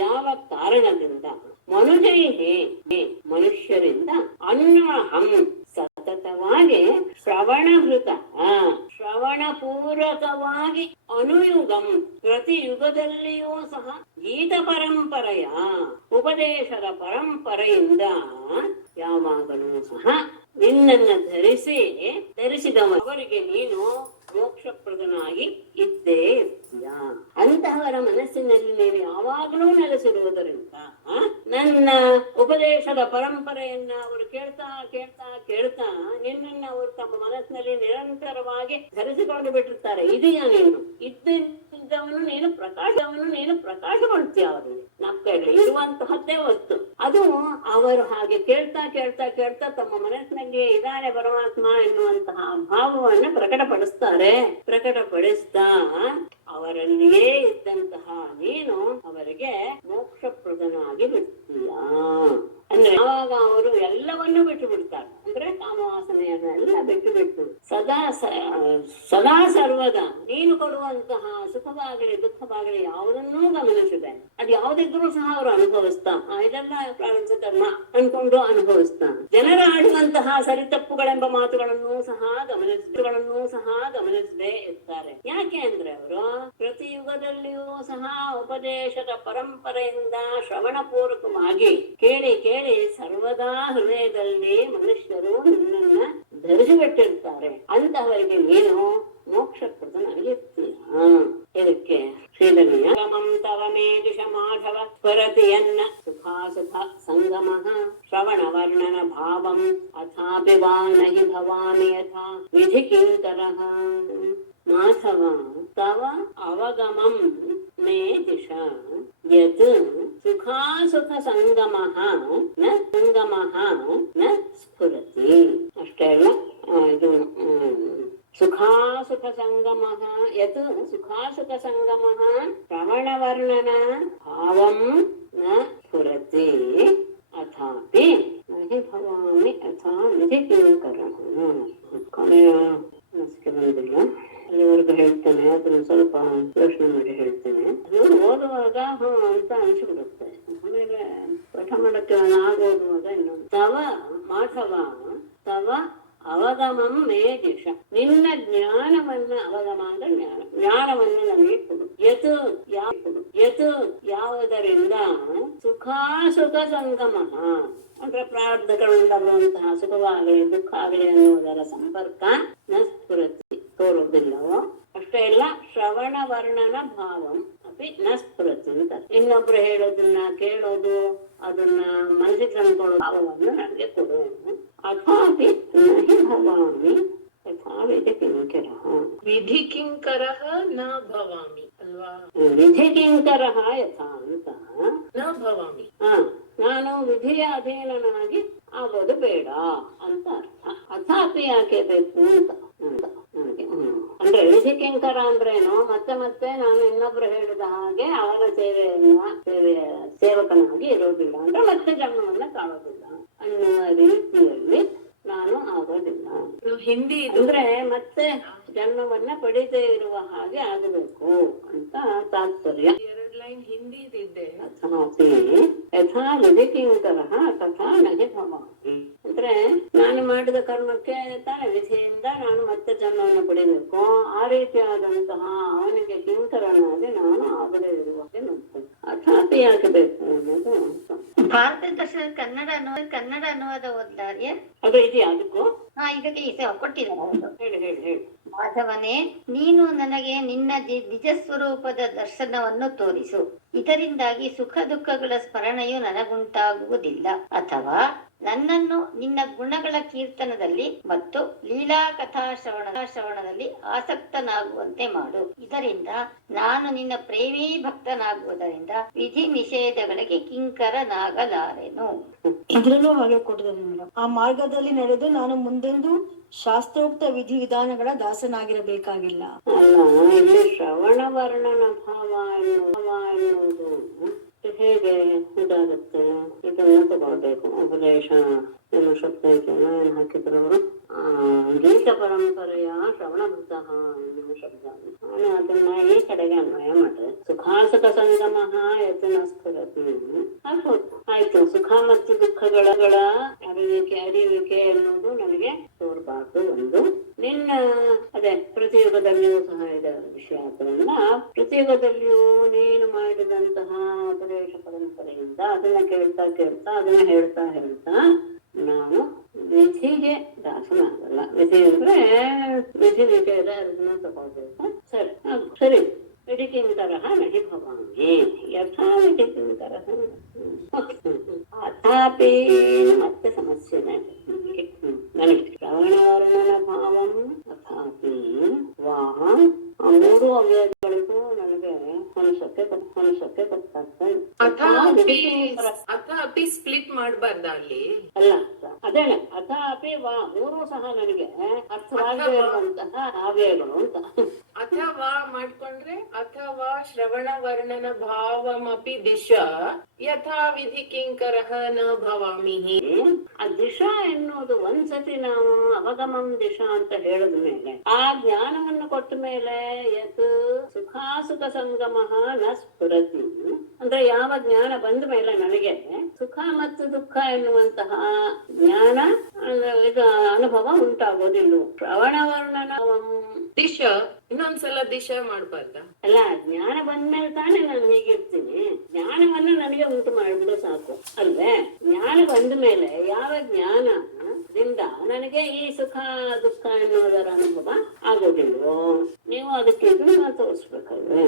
ಯಾವ ಕಾರಣದಿಂದ ಮನುಷ್ಯರಿಂದ ಅನ್ವಹಂ ಸತತವಾಗಿ ಶ್ರವಣ ಪೂರ್ವಕವಾಗಿ ಅನುಯುಗಂ ಪ್ರತಿ ಯುಗದಲ್ಲಿಯೂ ಸಹ ಗೀತ ಪರಂಪರೆಯ ಉಪದೇಶದ ಪರಂಪರೆಯಿಂದ ಯಾವಾಗಲೂ ಸಹ ನಿನ್ನನ್ನು ಧರಿಸಿದವರಿಗೆ ನೀನು ಮೋಕ್ಷಪ್ರದನಾಗಿ ಇದ್ದೇ ಇರ್ತೀಯ. ಅಂತಹವರ ಮನಸ್ಸಿನಲ್ಲಿ ನೀನು ಯಾವಾಗಲೂ ನೆಲೆಸಿರುವುದರಿಂದ ನನ್ನ ಉಪದೇಶದ ಪರಂಪರೆಯನ್ನ ಅವರು ಕೇಳ್ತಾ ಕೇಳ್ತಾ ಕೇಳ್ತಾ ನಿನ್ನನ್ನು ಅವರು ತಮ್ಮ ಮನಸ್ಸಿನಲ್ಲಿ ನಿರಂತರವಾಗಿ ಧರಿಸಿಕೊಂಡು ಬಿಟ್ಟಿರ್ತಾರೆ. ಇದೆಯಾ ನೀನು ಇದ್ದವನು ನೀನು ಪ್ರಕಾಶಗೊಳ್ತೀಯ. ಅವರಿಗೆ ನಕ್ಕಲ್ಲಿ ಇರುವಂತಹದ್ದೇ ವಸ್ತು ಅದು. ಅವರು ಹಾಗೆ ಕೇಳ್ತಾ ಕೇಳ್ತಾ ಕೇಳ್ತಾ ತಮ್ಮ ಮನಸ್ಸಿನಲ್ಲಿ ಇದಾನೆ ಪರಮಾತ್ಮ ಎನ್ನುವಂತಹ ಭಾವವನ್ನು ಪ್ರಕಟಪಡಿಸ್ತಾ ಅವರಲ್ಲಿಯೇ ಇದ್ದಂತಹ ನೀನು ಅವರಿಗೆ ಮೋಕ್ಷಪ್ರದನಾಗಿ ಬಿಡ್ತೀಯ. ಅಂದ್ರೆ ಆವಾಗ ಅವರು ಎಲ್ಲವನ್ನೂ ಬಿಟ್ಟು ಬಿಡ್ತಾರೆ. ಅಂದ್ರೆ ಕಾಮವಾಸನೆಯನ್ನೆಲ್ಲ ಬಿಟ್ಟು ಸದಾ ಸರ್ವದ ನೀನು ಕೊಡುವಂತಹ ಸುಖವಾಗಲಿ ದುಃಖವಾಗಲಿ ಯಾವುದನ್ನೂ ಗಮನಿಸಿದೆ. ಅದು ಅದ್ ಯಾವ್ದಿದ್ರು ಸಹ ಅವರು ಅನುಭವಿಸ್ತಾ ಇದೆಲ್ಲ ಪ್ರಾರಂಭ ಕರ್ಮ ಅನ್ಕೊಂಡು ಅನುಭವಿಸ್ತಾ ಜನರ ಆಡುವಂತಹ ಸರಿತಪ್ಪುಗಳೆಂಬ ಮಾತುಗಳನ್ನು ಸಹ ಗಮನಿಸದೇ ಇರ್ತಾರೆ. ಯಾಕೆ ಅಂದ್ರೆ ಅವರು ಪ್ರತಿ ಯುಗದಲ್ಲಿಯೂ ಸಹ ಉಪದೇಶದ ಪರಂಪರೆಯಿಂದ ಶ್ರವಣ ಪೂರ್ವಕವಾಗಿ ಕೇಳಿ ಕೇಳಿ ಸರ್ವದಾ ಹೃದಯದಲ್ಲಿ ಮನುಷ್ಯರು ನಿನ್ನನ್ನ ಧರಿಸಿಬಿಟ್ಟಿರ್ತಾರೆ. ಅಂತಹವರಿಗೆ ನೀನು ಮೋಕ್ಷಪ್ರದನಾಗಿರ್ತೀಯ. ಇದಕ್ಕೆ ಶ್ರೀಧನಿಯ ತವ ಮೇ ದಿಶ ಮಾಧವ ಸ್ಫರತಿಯನ್ನ ಸುಖಾಸುಖ ಸಂಗಮಃ ಶ್ರವಣ ವರ್ಣನ ಭಾವಂ ಅಥಾಪಿ ವಾ ನಹಿ ಭವಾಮಿ ಯಥಾ ವಿಧಿ ಕಿಂಕರಃ ಮಾಧವ ತವ ಅವಗಮಂ ಮೇ ದಿಶ ಯತ್ ಸುಖಾಸುಖ ಸಂಗಮಃ ನ ಸ್ಫುರತಿ. ಅಷ್ಟೇ ಅಲ್ಲ, ಇದು ಸುಖಾಸುಖ ಸಂಗಮಃ ಯತ್ ಸುಖಾಸುಖ ಸಂಗಮಃ ಶ್ರವಣವರ್ಣನ ಭಾವಂ ನ ಸ್ಫುರತಿ ಅಥಾಪಿ ನಹಿ ಭವಾಮಿ ಅಥಾ ವಿಧಿ ಕಿಂಕರಃ. ಕೊನೆಯ ಮನಸ್ಸಿಗೆ ಬಂದಿಲ್ಲ, ಅಲ್ಲಿವರೆಗೂ ಹೇಳ್ತೇನೆ. ಅದನ್ನು ಸ್ವಲ್ಪ ಯೋಚನೆ ಮಾಡಿ ಹೇಳ್ತೇನೆ. ಅದು ಓದುವಾಗ ಅಂತ ಅನಿಸ್ಬಿಡುತ್ತೆ, ಆಮೇಲೆ ಪಾಠ ಮಾಡಕ್ಕೆ ಆಗೋದುವಾಗ ಇನ್ನೊಂದು. ತವ ಮಾಧವ ತವ ಅವಗಮಂ ಮೇ ದಿಶ, ನಿನ್ನ ಜ್ಞಾನವನ್ನ, ಅವಗಮ ಅಂದ್ರೆ ಜ್ಞಾನವನ್ನು ನಮಗೆ ಕೊಡು. ಯತು ಯಾವುದರಿಂದ ಸುಖಾಸುಖ ಸಂಗಮ ಅಂದ್ರೆ ಪ್ರಾರಬ್ಧಗಳಿಂದ ಬರುವಂತಹ ಸುಖವಾಗಲಿ ದುಃಖ ಆಗಲಿ ಅನ್ನುವುದರ ಸಂಪರ್ಕ ನ ಸ್ಫುರತಿ ತೋರುವುದಿಲ್ಲವೋ ಅಷ್ಟೇ ಇಲ್ಲ, ಶ್ರವಣ ವರ್ಣನ ಭಾವಂ ಅಪಿ ನ ಸ್ಫುರತಿ ಅಂತ. ಇನ್ನೊಬ್ರು ಹೇಳೋದನ್ನ ಕೇಳೋದು, ಅದನ್ನ ಮನಸ್ಸಿಗೆ ತಂದ್ಕೊಳ್ಳೋ ಭಾವವನ್ನು ನನಗೆ ಕೊಡು. ಅಥಾಪಿ ನಹಿ ಭವಾಮಿ ಯಥಾ ವಿಧಿ ಕಿಂಕರಃ. ವಿಧಿ ಕಿಂಕರಃ ನ ಭವಾಮಿ ಅಲ್ವಾ? ವಿಧಿ ಕಿಂಕರಃ ಯಥಾ ಅಂತ ನ ಭವಾಮಿ. ನಾನು ವಿಧಿಯ ಅಧೀನನಾಗಿ ಆಗೋದು ಬೇಡ ಅಂತ ಅರ್ಥ. ಅಥಾಪಿ ಯಾಕೆ ಬೇಕು ಅಂತ ನನಗೆ. ಅಂದ್ರೆ ವಿಧಿ ಕಿಂಕರ ಅಂದ್ರೇನು, ಮತ್ತೆ ಮತ್ತೆ ನಾನು ಇನ್ನೊಬ್ರು ಹೇಳಿದ ಹಾಗೆ ಅವರ ಸೇವಕನಾಗಿ ಇರೋದಿಲ್ಲ, ಅಂದ್ರೆ ಮತ್ತೆ ಜನ್ಮವನ್ನ ಕಾಣೋದಿಲ್ಲ ಅನ್ನುವ ರೀತಿಯಲ್ಲಿ ನಾನು ಆಗೋದಿಲ್ಲ. ಹಿಂದಿ ಅಂದ್ರೆ ಮತ್ತೆ ಜನ್ಮವನ್ನ ಪಡಿದೇ ಇರುವ ಹಾಗೆ ಆಗಬೇಕು ಅಂತ ತಾತ್ಪರ್ಯ. 2 ಲೈನ್ ಹಿಂದಿ ಇದೆ. ಅಥಾಪಿ ಯಥಾ ವಿಧಿ ಕಿಂಕರಃ ತಥಾ ನಹಿ ಭವಾಮಿ ಅಂದ್ರೆ ನಾನು ಮಾಡಿದ ಕರ್ಮಕ್ಕೆ ತಾನೇ ವಿಧಿಯಿಂದ ನಾನು ಮತ್ತೆ ಜನ್ಮವನ್ನು ಪಡಿಬೇಕು. ಆ ರೀತಿಯಾದಂತಹ ಅವನಿಗೆ ಕಿಂಕರನಾಗಿ ನಾನು ಆಗದೇ ಇರುವ ಹಾಗೆ ನೋಡ್ತೇನೆ. ಅಥಾಪಿ ಯಾಕೆ ಬೇಕು ಅನ್ನೋದು ಭಾರತ ದರ್ಶನ ಕನ್ನಡ ಅನುವಾದ ಓದ್ಲಾರ್ಯ ಅದು ಇದೆಯಾ ಅದಕ್ಕೂ? ಇದಕ್ಕೆ ಈ ಕೊಟ್ಟಿದ್ದಾರೆ. ಹೇಳಿ. ಮಾಧವನೇ, ನೀನು ನನಗೆ ನಿನ್ನ ನಿಜ ಸ್ವರೂಪದ ದರ್ಶನವನ್ನು ತೋರಿಸು. ಇದರಿಂದಾಗಿ ಸುಖ ದುಃಖಗಳ ಸ್ಮರಣೆಯು ನನಗುಂಟಾಗುವುದಿಲ್ಲ. ಅಥವಾ ನನ್ನನ್ನು ನಿನ್ನ ಗುಣಗಳ ಕೀರ್ತನದಲ್ಲಿ ಮತ್ತು ಲೀಲಾ ಕಥಾ ಶ್ರವಣದಲ್ಲಿ ಆಸಕ್ತನಾಗುವಂತೆ ಮಾಡು. ಇದರಿಂದ ನಾನು ನಿನ್ನ ಪ್ರೇಮೀ ಭಕ್ತನಾಗುವುದರಿಂದ ವಿಧಿ ನಿಷೇಧಗಳಿಗೆ ಕಿಂಕರನಾಗಲಾರೆನು. ಇದ್ರಲ್ಲೂ ಹಾಗೆ ಕೊಟ್ಟಿದ್ದಾರೆ ಮೇಡಮ್. ಆ ಮಾರ್ಗದಲ್ಲಿ ನಡೆದು ನಾನು ಮುಂದೆಂದು ಶಾಸ್ತ್ರೋಕ್ತ ವಿಧಿ ವಿಧಾನಗಳ ದಾಸನಾಗಿರಬೇಕಾಗಿಲ್ಲ. ಅಲ್ಲ, ಇಲ್ಲಿ ಶ್ರವಣ ವರ್ಣನ ಭಾವ ಎನ್ನುವುದು ಹೇಗೆ ಇದಾಗುತ್ತೆ, ಇದನ್ನು ತಗೊಳ್ಬೇಕು. ಉಪದೇಶ ಏನು ಶಬ್ದ ಏನು ಹಾಕಿದ್ರು ಅವರು, ಗೀತ ಪರಂಪರೆಯ ಶ್ರವಣಭೂತ ಎನ್ನುವ ಶಬ್ದ. ನಾನು ಅದನ್ನ ಈ ಕಡೆಗೆ ಅನ್ವಯ ಮಾಡಿದೆ. ಸುಖಾಸುಖ ಸಂಗಮ ಯತ್ನ ಸ್ಫುರತಿ ಆಗ್ಬೋದು. ಆಯ್ತು, ಸುಖ ಮತ್ತು ದುಃಖಗಳ ಅರಿಯುವಿಕೆ ಎನ್ನುವುದು ನನಗೆ ತೋರ್ಬಾರ್ದು. ಒಂದು ನಿನ್ನ ಅದೇ ಪ್ರತಿಯುಗದಲ್ಲಿಯೂ ಸಹ ಇದೆ ವಿಷಯ. ಆದ್ದರಿಂದ ಪ್ರತಿಯುಗದಲ್ಲಿಯೂ ನೀನು ಮಾಡಿದಂತಹ ಉಪದೇಶ ಪರಂಪರೆಯಿಂದ ಅದನ್ನ ಕೇಳ್ತಾ ಅದನ್ನ ಹೇಳ್ತಾ ನಾನು ವಿಧಿಗೆ ದಾಸನಾಗಲ್ಲ. ವಿಧಿ ಅಂದ್ರೆ ವಿಧಿ ನಿಷೇಧ ಅದನ್ನ ತಗೊಳ್ಬೇಕು. ಸರಿ ವಿಧಿ ಕಿಂಕರಃ ನಹಿ ಭವಾಮಿ ಯಥಾ ವಿಧಿ ಕಿಂಕರಃ ಅಥಾಪಿ ಮತ್ತೆ ಸಮಸ್ಯೆ ನನಗೆ ಶ್ರವಣವರ್ಣನ ಭಾವಂ ಅಥಾಪಿ ವಾಹ ಆ 3 ಅವ್ಯಯಗಳಿಗೂ ನನಗೆ ಮನುಷ್ಯಕ್ಕೆ ಗೊತ್ತಾಗ್ತದೆ. ಅಥಾಪಿ ಸ್ಪ್ಲಿಟ್ ಮಾಡಬಾರ್ದ ಅಲ್ಲಿ? ಅಲ್ಲ, ಅದೇನೆ ಅಥಾಪಿ ವಾ 3 ಸಹ ನನಗೆ ಅರ್ಥವಾಗಿರುವಂತಹ ಅವ್ಯಯಗಳು ಅಂತ. ಅಥವಾ ಮಾಡ್ಕೊಂಡ್ರೆ ಅಥವಾ ಶ್ರವಣ ವರ್ಣನ ಭಾವಮಪಿ ದಿಶ ಯಥಾ ವಿಧಿ ಕಿಂಕರಃ ನ ಭವಾಮಿ. ಆ ದಿಶಾ ಎನ್ನುವುದು ಒಂದ್ಸತಿ ನಾವು ಅವಗಮಂ ದಿಶಾ ಅಂತ ಹೇಳಿದ ಮೇಲೆ ಆ ಜ್ಞಾನವನ್ನು ಕೊಟ್ಟ ಮೇಲೆ ಯತ್ ಸುಖಾಸುಖ ಸಂಗಮಃ ನ ಸ್ಫುರತಿ. ಅಂದ್ರೆ ಯಾವ ಜ್ಞಾನ ಬಂದ ಮೇಲೆ ನನಗೆ ಸುಖ ಮತ್ತು ದುಃಖ ಎನ್ನುವಂತಹ ಜ್ಞಾನ ಇದು ಅನುಭವ ಉಂಟಾಗೋದಿಲ್ಲ. ಶ್ರವಣವರ್ಣನ ದಿಶಾ ಇನ್ನೊಂದ್ಸಲ ದಿಶಾ ಮಾಡ್ಬಾರ್ದ? ಅಲ್ಲ, ಜ್ಞಾನ ಬಂದ್ಮೇಲೆ ತಾನೇ ನಾನು ಹೀಗಿರ್ತೀನಿ. ಜ್ಞಾನವನ್ನು ನನಗೆ ಉಂಟು ಮಾಡಿಬಿಡು ಸಾಕು ಅಲ್ವೇ? ಜ್ಞಾನ ಬಂದ ಮೇಲೆ ಯಾವ ಜ್ಞಾನದಿಂದ ನನಗೆ ಈ ಸುಖ ದುಃಖ ಎನ್ನುವುದರ ಅನುಭವ ಆಗೋದಿಲ್ವೋ, ನೀವು ಅದಕ್ಕೆ ಇದನ್ನ ತೋರಿಸ್ಬೇಕಲ್ವೇ?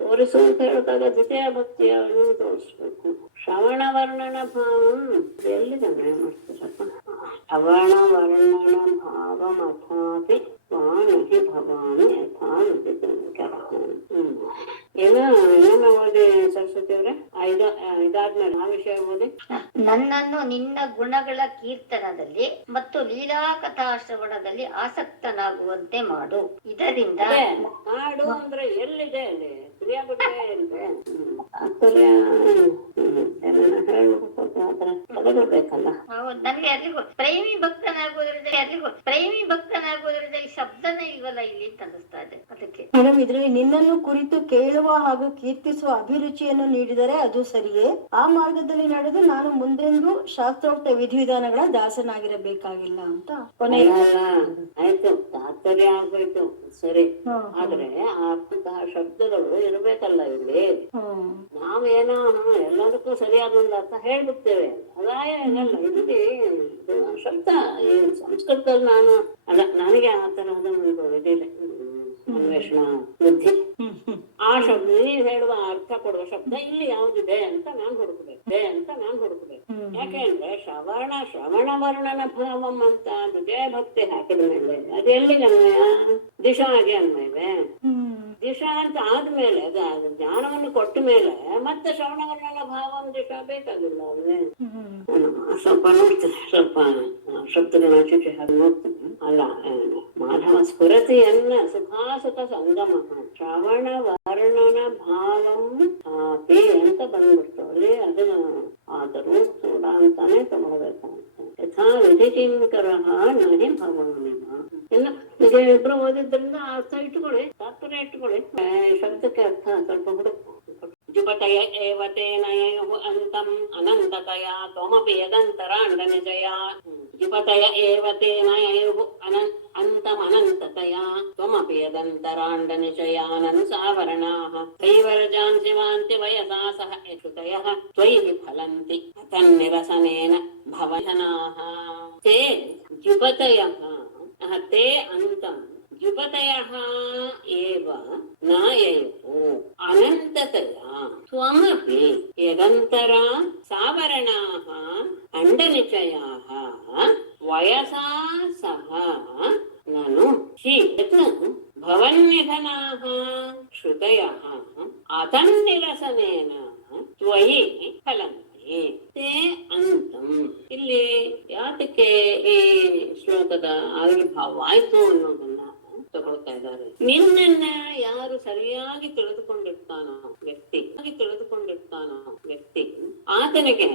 ತೋರಿಸು ಅಂತ ಹೇಳಿದಾಗ ದ್ವಿತೀಯ ಭಕ್ತಿಯನ್ನು ತೋರಿಸ್ಬೇಕು. ಶ್ರವಣ ವರ್ಣನ ಭಾವಂ ಎಲ್ಲಿದೆ ಮಾಡ್ತೀರಪ್ಪ? ಶ್ರವಣ ವರ್ಣನ ಭಾವಂ ಅಥಾಪಿ ಸ್ವಾನಹಿ ಭವಾನಿ ಯಥಾ ವಿಧಿಕರಃ. ಏನೋ ಓದಿ ಸರಸ್ವತಿ ಅವ್ರೆ, ಇದಾದ್ಮೇಲೆ ಆ ವಿಷಯ ಓದಿ. ನನ್ನನ್ನು ನಿನ್ನ ಗುಣಗಳ ಕೀರ್ತನದಲ್ಲಿ ಮತ್ತು ಲೀಲಾ ಕಥಾಶ್ರವಣದಲ್ಲಿ ಆಸಕ್ತನಾಗುವಂತೆ ಮಾಡು. ಇದರಿಂದ ಮಾಡು ಅಂದ್ರೆ ಎಲ್ಲಿದೆ ಅಲ್ಲಿ ಕ್ರಿಯಾಪಟ್ಟೆ ಇದೆ. ತಗೊಳ್ಬೇಕಲ್ಲ. ನನ್ಗೆ ಅಲ್ಲಿಗೂ ಪ್ರೇಮಿ ಭಕ್ತನಾಗುವುದರಿಂದ ಈ ಶಬ್ದನೇ ಇಲ್ವಲ್ಲ ಇಲ್ಲಿ ಅಂತ ಅನಿಸ್ತಾ ಇದೆ. ಅದಕ್ಕೆ ಮೇಡಮ್, ಇದ್ರಲ್ಲಿ ನಿನ್ನನ್ನು ಕುರಿತು ಕೇಳುವ ಹಾಗೂ ಕೀರ್ತಿಸುವ ಅಭಿರುಚಿಯನ್ನು ನೀಡಿದರೆ ಅದು ಸರಿಯೇ? ಆ ಮಾರ್ಗದಲ್ಲಿ ನಡೆದು ನಾನು ಮುಂದೆಂದು ಶಾಸ್ತ್ರೋಕ್ತ ವಿಧಿವಿಧಾನಗಳ ದಾಸನಾಗಿರಬೇಕಾಗಿಲ್ಲ ಅಂತ ಕೊನೆ. ಆಯ್ತು, ತಾತ್ಪರ್ಯ ಆಗ್ಬೇಕು ಸರಿ. ಆದ್ರೆ ಅಂತಹ ಶಬ್ದಗಳು ಇರ್ಬೇಕಲ್ಲ ಇಲ್ಲಿ. ನಾವೇನೋ ಎಲ್ಲದಕ್ಕೂ ಸರಿಯಾದ ಒಂದು ಅರ್ಥ ಹೇಳ್ಬಿಡ್ತೇವೆ. ಅದಾಯ ಏನಲ್ಲ ಇಲ್ಲಿ ಶಬ್ದ ಈ ಸಂಸ್ಕೃತದಲ್ಲಿ ನಾನು ನನಗೆ ಆ ತರಹದ ಒಂದು ಇದಿದೆ, ಅನ್ವೇಷಣಾ ಬುದ್ಧಿ. ಆ ಶಬ್ದ ನೀವು ಹೇಳುವ ಅರ್ಥ ಕೊಡುವ ಶಬ್ದ ಇಲ್ಲಿ ಯಾವ್ದಿದೆ ಅಂತ ನಾನ್ ಹುಡುಕ್ಬೇಕು. ಯಾಕೆ ಅಂದ್ರೆ ಶ್ರವಣ ವರ್ಣನ ಭಾವಂ ಅಂತ ದ್ವಿತೀಯ ಭಕ್ತಿ ಹಾಕಿದ ಮೇಲೆ ಅದು ಎಲ್ಲಿಗೆ ಅನ್ವಯ? ದಿಶಾ ಆಗಿ ಅನ್ವಯವೇ? ದಿಶಾ ಅಂತ ಆದ್ಮೇಲೆ ಜ್ಞಾನವನ್ನು ಕೊಟ್ಟ ಮೇಲೆ ಮತ್ತೆ ಶ್ರವಣ ವರ್ಣನ ಭಾವಂ ದಿಶಾ ಬೇಕಾಗಿಲ್ಲ ಅಲ್ವೇ? ಸ್ವಲ್ಪ ನೋಡ್ತೇನೆ, ಸ್ವಲ್ಪ ಶಬ್ದಗಳ ಚಿಟ್ಟಿ ಹಾಗೆ ನೋಡ್ತೇನೆ. ಅಲ್ಲ, ಮಾಧವ ಸ್ಫುರತಿಯನ್ನ ಸುಖಾಸುಖ ಸಂಗಮ ಶ್ರವಣ ವರ್ಣನ ಭಾವಂ ಆಪಿ ಅಂತ ಬಂದ್ಬಿಡ್ತು ಅಲ್ಲಿ. ಅದನ್ನ ಆದರೂ ಕೂಡ ಅಂತಾನೆ ತಗೊಳ್ಬೇಕಂತ. ಯಥಾ ವಿಧಿಕಿಂಕರಃ ನಹಿ ಭವಾಮಿ. ಇನ್ನು ಈಗ ಇಬ್ರು ಓದಿದ್ರಿಂದ ಅರ್ಥ ಇಟ್ಕೊಳ್ಳಿ, ತಾತ್ಪರ್ಯ ಇಟ್ಕೊಳ್ಳಿ. ಶಬ್ದಕ್ಕೆ ಅರ್ಥ ಸ್ವಲ್ಪ ಹುಡುಕು. ಜುಪತಯ ಏವ ತೇನ ಯಯುಃ ಅಂತಂ ಅನಂತತಯ ತ್ವಮಪಿ ಯದಂತರಾಂಡ ನಿಜಯ. ಜುಪತಯ ಏವ ತೇನ ಯಯುಃ ಅಂತಂ ಅನಂತತಯ ತ್ವಮಪಿ ಯದಂತರಾಂಡ ನಿಜಯಾನನು ಸಾವರಣಾಃ ಕೈವರಜಾನ್ ಶಿವಾಂತಿ ವಯಸಾ ಸಹ ಯಶುತಯಃ ತ್ವಯಿ ಫಲಂತಿ ತನ್ನಿರಸನೇನ ಭವಜನಾಃ. ತೇ ಜುಪತಯಃ ತೇ ಅಂತಂ ಜುಪತಯಃ ಏವ ನ ಯಯುಃ ಅನಂತತಯಾ ತ್ವಮಪಿ ಯದಂತರ ಸಾವರಣಾಃ ಅಂಡನಿಚಯಾಃ ವಯಸಾ ಸಹ ನನು ಹಿ ಭವನ್ನಿಧನಾಃ ಶ್ರುತಯಃ ಅತನ್ನಿರಸನೇನ ತ್ವಯಿ ಫಲಂತಿ. ತೇ ಅಂತಂ ಇಲ್ಲಿ ಯಾತಕ್ಕೆ ಈ ಶ್ಲೋಕದ ಆವಿರ್ಭಾವ ಆಯ್ತು ಅನ್ನೋದನ್ನ ತಗೊಳ್ತಾ ಇದ್ದಾರೆ. ನಿನ್ನನ್ನ ಯಾರು ಸರಿಯಾಗಿ ತಿಳಿದುಕೊಂಡಿರ್ತಾನೋ ವ್ಯಕ್ತಿ ಆತನಿಗೆ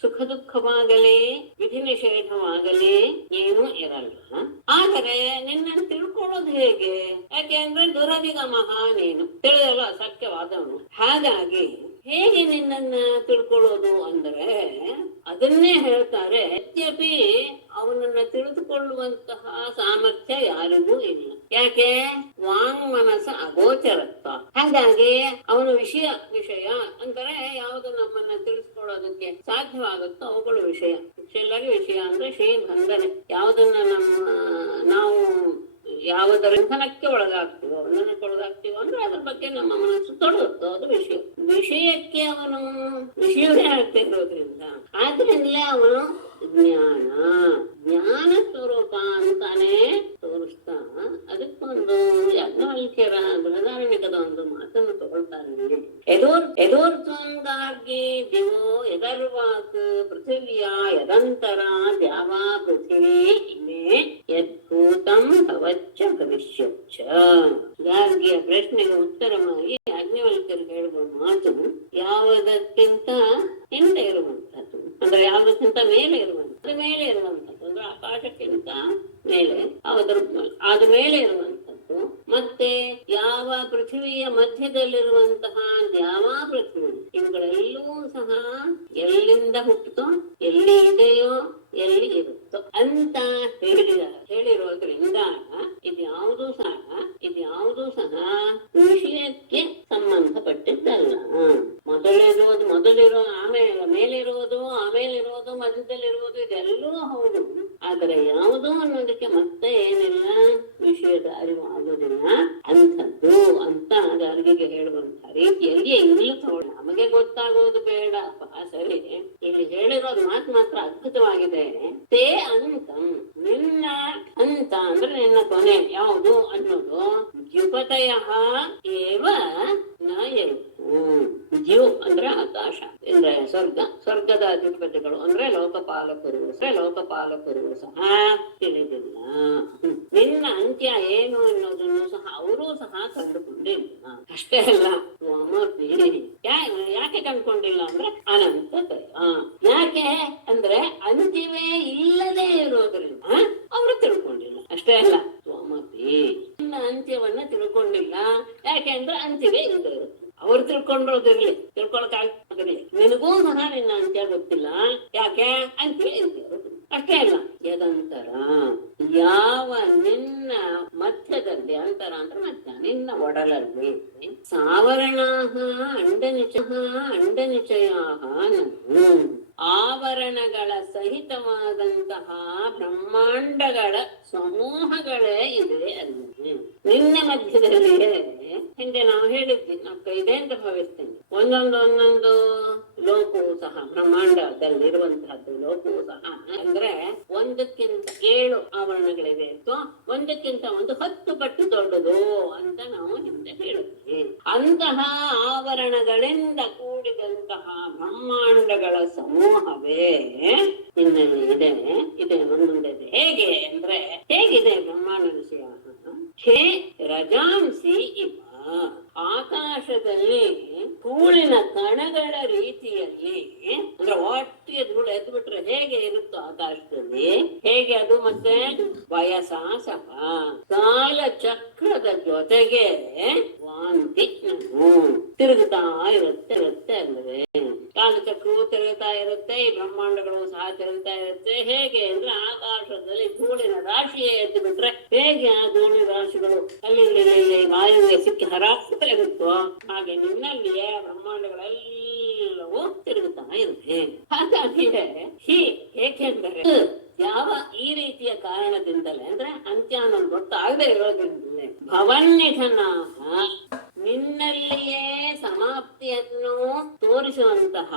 ಸುಖ ದುಃಖವಾಗಲಿ ವಿಧಿ ನಿಷೇಧವಾಗಲಿ ಏನೂ ಇರಲ್ಲ. ಆದರೆ ನಿನ್ನನ್ನು ತಿಳ್ಕೊಳ್ಳೋದು ಹೇಗೆ? ಯಾಕೆಂದ್ರೆ ದುರಧಿಗಮಃ, ನೀನು ತಿಳಿಯಲು ಅಸತ್ಯವಾದವನು. ಹಾಗಾಗಿ ಹೇಗೆ ನಿನ್ನನ್ನ ತಿಳ್ಕೊಳ್ಳೋದು ಅಂದ್ರೆ ಅದನ್ನೇ ಹೇಳ್ತಾರೆ. ಯದ್ಯಪಿ ಅವನನ್ನ ತಿಳಿದುಕೊಳ್ಳುವಂತಹ ಸಾಮರ್ಥ್ಯ ಯಾರಿಗೂ ಇಲ್ಲ. ಯಾಕೆ? ವಾಂಗ್ ಮನಸ್ಸ ಅಗೋಚರತ್ವ. ಹಾಗಾಗಿ ಅವನು ವಿಷಯ ಅಂದರೆ ಯಾವುದು ನಮ್ಮನ್ನ ತಿಳಿಸ್ಕೊಳ್ಳೋದಕ್ಕೆ ಸಾಧ್ಯವಾಗುತ್ತೋ ಅವುಗಳು ವಿಷಯ. ವಿಷಯ ಅಂದ್ರೆ ಶ್ರೀಬಂಧನೆ. ಯಾವುದನ್ನ ನಾವು ಯಾವುದರ ಬಂಧನಕ್ಕೆ ಒಳಗಾಗ್ತೀವೋ ಅಂದ್ರೆ ಅದ್ರ ಬಗ್ಗೆ ನಮ್ಮ ಮನಸ್ಸು ತೊಡಗುತ್ತೋ ಅದು ವಿಷಯಕ್ಕೆ ಅವನು ವಿಷಯವೇ ಆಗ್ತಿರೋದ್ರಿಂದ ಆದ್ರಿಂದಲೇ ಅವನು ಜ್ಞಾನ ಸ್ವರೂಪ ಅಂತಾನೆ ತೋರಿಸ್ತಾ ಅದಕ್ಕೊಂದು ಯಾಜ್ಞವಲ್ಕ್ಯರ ಬೃಹದಾರಣ್ಯಕದ ಒಂದು ಮಾತನ್ನು ತಗೊಳ್ತಾರೆ ನೋಡಿ. ಎದೋರ್ತ್ವಂಗಾರ್ಗಿ ದಿವೋ ಎದರ್ವಾಕ್ ಪೃಥಿವ್ಯ ಯದಂತರ ದ್ಯಾವಾ ಪೃಥಿವೀ ಇಮೇ ಯದ್ಭೂತಂ ಭವಚ್ಚ ಭವಿಷ್ಯಚ್ಚ. ಗಾರ್ಗಿಯ ಪ್ರಶ್ನೆಗೆ ಉತ್ತರವಾಗಿ ಯಾಜ್ಞವಲ್ಕ್ಯರು ಹೇಳುವ ಮಾತು ಅಂದ್ರೆ ಯಾವುದಕ್ಕಿಂತ ಮೇಲೆ ಇರುವಂತದ್ದು, ಮೇಲೆ ಇರುವಂತದ್ದು ಅಂದ್ರೆ ಆಕಾಶಕ್ಕಿಂತ ಮೇಲೆ ಅದ್ರ ಮೇಲೆ ಇರುವಂತದ್ದು. ಮತ್ತೆ ಯಾವ ಪೃಥ್ವಿಯ ಮಧ್ಯದಲ್ಲಿರುವಂತಹ ಯಾವ ಪೃಥ್ವಿ, ಇವುಗಳೆಲ್ಲವೂ ಸಹ ಎಲ್ಲಿಂದ ಹುಟ್ಟುತ್ತೋ, ಎಲ್ಲಿ ಇದೆಯೋ, ಎಲ್ಲಿ ಇರುತ್ತೋ ಅಂತ ಹೇಳಿರೋದ್ರಿಂದ ಇದ್ಯಾವುದೂ ಸಹ ವಿಷಯಕ್ಕೆ ಸಂಬಂಧಪಟ್ಟಿದ್ದಲ್ಲ. ಮೊದಲಿರೋ ಮೇಲಿರುವುದು, ಮಧ್ಯದಲ್ಲಿರುವುದು ಇದೆಲ್ಲವೂ ಹೌದು. ಆದರೆ ಯಾವುದು ಅನ್ನೋದಕ್ಕೆ ಮತ್ತೆ ಏನಿಲ್ಲ, ವಿಷಯದ ಅರಿವು ಆಗುವುದಿಲ್ಲ ಅಂಥದ್ದು ಅಂತ ಅಲ್ಲಿಗೆ ಹೇಳುವಂತ ರೀತಿಯಲ್ಲಿ ಇಲ್ಲಿ ನಮಗೆ ಗೊತ್ತಾಗೋದು ಬೇಡ. ಸರಿ, ಇಲ್ಲಿ ಹೇಳಿರೋದು ಮಾತ್ರ ಅದ್ಭುತವಾಗಿದೆ. ತೇ ಅಂತಂ, ನಿನ್ನ ಅಂತ ಅಂದ್ರೆ ನಿನ್ನ ಕೊನೆ ಯಾವುದು ಅನ್ನೋದು ದ್ಯುಪತಯ ಏವ ನಾಯರು. ದ್ಯು ಅಂದ್ರೆ ಆಕಾಶ, ಅಂದ್ರೆ ಸ್ವರ್ಗದ ಅಧಿಪತಿಗಳು ಅಂದ್ರೆ ಲೋಕಪಾಲಕರು ಸಹ ತಿಳಿದಿಲ್ಲ. ನಿನ್ನ ಅಂತ್ಯ ಏನು ಅನ್ನೋದನ್ನು ಸಹ ಅವರೂ ಸಹ ಕಂಡುಕೊಂಡಿಲ್ಲ. ಅಷ್ಟೇ ಅಲ್ಲ, ಯಾಕೆ ಕಂಡುಕೊಂಡಿಲ್ಲ ಅಂದ್ರೆ ಅನಂತತೆ. ಯಾಕೆ ಅಂದ್ರೆ ಅಂತ್ಯವೇ ಇಲ್ಲದೆ ಇರೋದ್ರಿಂದ ಅವರು ತಿಳ್ಕೊಂಡಿಲ್ಲ. ಅಷ್ಟೇ ಅಲ್ಲ, ತ್ವಮಪಿ ನಿನ್ನ ಅಂತ್ಯವನ್ನ ತಿಳ್ಕೊಂಡಿಲ್ಲ. ಯಾಕೆ ಅಂದ್ರೆ ಅಂತ್ಯವೇ ಇಲ್ಲದೆ ಇರುತ್ತೆ. ಅವ್ರು ತಿಳ್ಕೊಂಡಿರೋದಿರ್ಲಿ, ತಿಳ್ಕೊಳಕಾಗಿರ್ಲಿ, ನಿನಗೂ ಸಹ ನಿನ್ನ ಅಂತ್ಯ ಗೊತ್ತಿಲ್ಲ. ಯಾಕೆ? ಅಂತ್ಯ ಇಲ್ಲದೆ ಇರೋದು. ಅಷ್ಟೇ ಅಲ್ಲ, ಯದಂತರ ಯಾವ ನಿನ್ನ ಮಧ್ಯದಲ್ಲಿ, ಅಂತರ ಅಂದ್ರೆ ಮಧ್ಯ, ನಿನ್ನ ಒಡಲಲ್ಲಿ ಸಾವರಣಾಹ ಅಂಡನಿಚಯಾಹ ಆವರಣಗಳ ಸಹಿತವಾದಂತಹ ಬ್ರಹ್ಮಾಂಡಗಳ ಸಮೂಹಗಳೇ ಇದೆ ಅಲ್ಲಿ ನಿನ್ನ ಮಧ್ಯದಲ್ಲಿಯೇ. ಹಿಂದೆ ನಾವು ಹೇಳಿದ್ವಿ, ಇದೆ ಅಂತ ಭಾವಿಸ್ತೇನೆ. ಒಂದೊಂದು ಲೋಕವು ಸಹ, ಬ್ರಹ್ಮಾಂಡದಲ್ಲಿರುವಂತಹದ್ದು ಲೋಕವು ಸಹ ಅಂದ್ರೆ 1ಕ್ಕಿಂತ 7 ಆವರಣಗಳಿವೆ, ಅಥವಾ 1ಕ್ಕಿಂತ 10 ಪಟ್ಟು ದೊಡ್ಡದು ಅಂತ ನಾವು ಹಿಂದೆ ಹೇಳಿದ್ವಿ. ಅಂತಹ ಆವರಣಗಳಿಂದ ಕೂಡಿದಂತಹ ಬ್ರಹ್ಮಾಂಡಗಳ ಸಮೂಹವೇ ನಿನ್ನಲ್ಲಿ ಇದೆ ಮುಂದೆ. ಹೇಗೆ ಅಂದ್ರೆ, ಹೇಗಿದೆ ಬ್ರಹ್ಮಾಂಡ ವಿಷಯ? ಹೇ ರಜಾಂಸಿ ಇವ, ಆಕಾಶದಲ್ಲಿ ಧೂಳಿನ ಕಣಗಳ ರೀತಿಯಲ್ಲಿ, ಅಂದ್ರೆ ಒಟ್ಟಿಗೆ ಧೂಳು ಎದ್ದು ಬಿಟ್ರೆ ಹೇಗೆ ಇರುತ್ತೋ ಆಕಾಶದಲ್ಲಿ, ಹೇಗೆ ಅದು ಮತ್ತೆ ವಯಸ್ಸ ಸಹ ಕಾಲ ಚಕ್ರದ ಜೊತೆಗೆ ವಾಂತಿ ತಿರುಗುತ್ತಾ ಇರುತ್ತೆ ಅಂದ್ರೆ ಕಾಲಚಕ್ರವು ತಿರುಗುತ್ತಾ ಇರುತ್ತೆ, ಈ ಬ್ರಹ್ಮಾಂಡಗಳು ಸಹ ತಿರುಗುತ್ತಾ ಇರುತ್ತೆ. ಹೇಗೆ ಅಂದ್ರೆ ಆಕಾಶದಲ್ಲಿ ಧೂಳಿನ ರಾಶಿಯೇ ಎದ್ದು ಬಿಟ್ರೆ ಹೇಗೆ ಆ ಧೂಳಿನ ರಾಶಿಗಳು ಅಲ್ಲಿ ವಾಯುವಿಗೆ ಸಿಕ್ಕಿ ಹರಾಕ್ತಾ ಇರುತ್ತೋ, ಹಾಗೆ ನಿನ್ನಲ್ಲಿಯೇ ಬ್ರಹ್ಮಾಂಡಗಳೆಲ್ಲವೂ ತಿರುಗುತ್ತಾ ಇರುತ್ತೆ. ಹಾಗಾಗಿದೆ ಏಕೆಂದರೆ ಯಾವ ಈ ರೀತಿಯ ಕಾರಣದಿಂದಲೇ, ಅಂದ್ರೆ ಅಂತ್ಯ ಅನ್ನೋದು ಗೊತ್ತಾಗದೆ ಇರೋದ್ರಿಂದಲೇ ಭವನ್ನಿಧನಾಹ ನಿನ್ನಲ್ಲಿಯೇ ಸಮಾಪ್ತಿಯನ್ನು ತೋರಿಸುವಂತಹ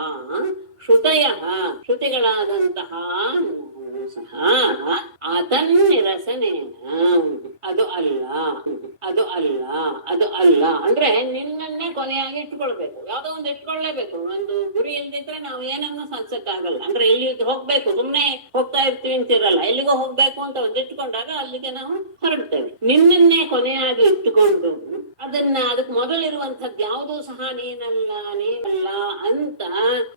ಶ್ರುತಿಗಳಾದಂತಹ ಸಹ ಅದನ್ನಿರಸನೇನ, ಅದು ಅಲ್ಲ ಅಂದ್ರೆ ನಿನ್ನನ್ನೇ ಕೊನೆಯಾಗಿ ಇಟ್ಕೊಳ್ಬೇಕು. ಯಾವ್ದೋ ಒಂದು ಇಟ್ಕೊಳ್ಳೇಬೇಕು. ಒಂದು ಗುರಿ ಇಲ್ದಿದ್ರೆ ನಾವು ಏನನ್ನೂ ಸಾಧಿಸಕ್ಕಾಗಲ್ಲ. ಅಂದ್ರೆ ಇಲ್ಲಿ ಹೋಗ್ಬೇಕು, ಸುಮ್ನೆ ಹೋಗ್ತಾ ಇರ್ತೀವಿ ಅಂತಿರಲ್ಲ, ಎಲ್ಲಿಗೋ ಹೋಗ್ಬೇಕು ಅಂತ ಒಂದು ಇಟ್ಕೊಂಡಾಗ ಅಲ್ಲಿಗೆ ನಾವು ಹೊರಡ್ತೇವೆ. ನಿನ್ನನ್ನೇ ಕೊನೆಯಾಗಿ ಇಟ್ಟುಕೊಂಡು ಅದಕ್ಕೆ ಮೊದಲಿರುವಂತಹದ್ದು ಯಾವುದೂ ಸಹ ನೀನಲ್ಲ ಅಂತ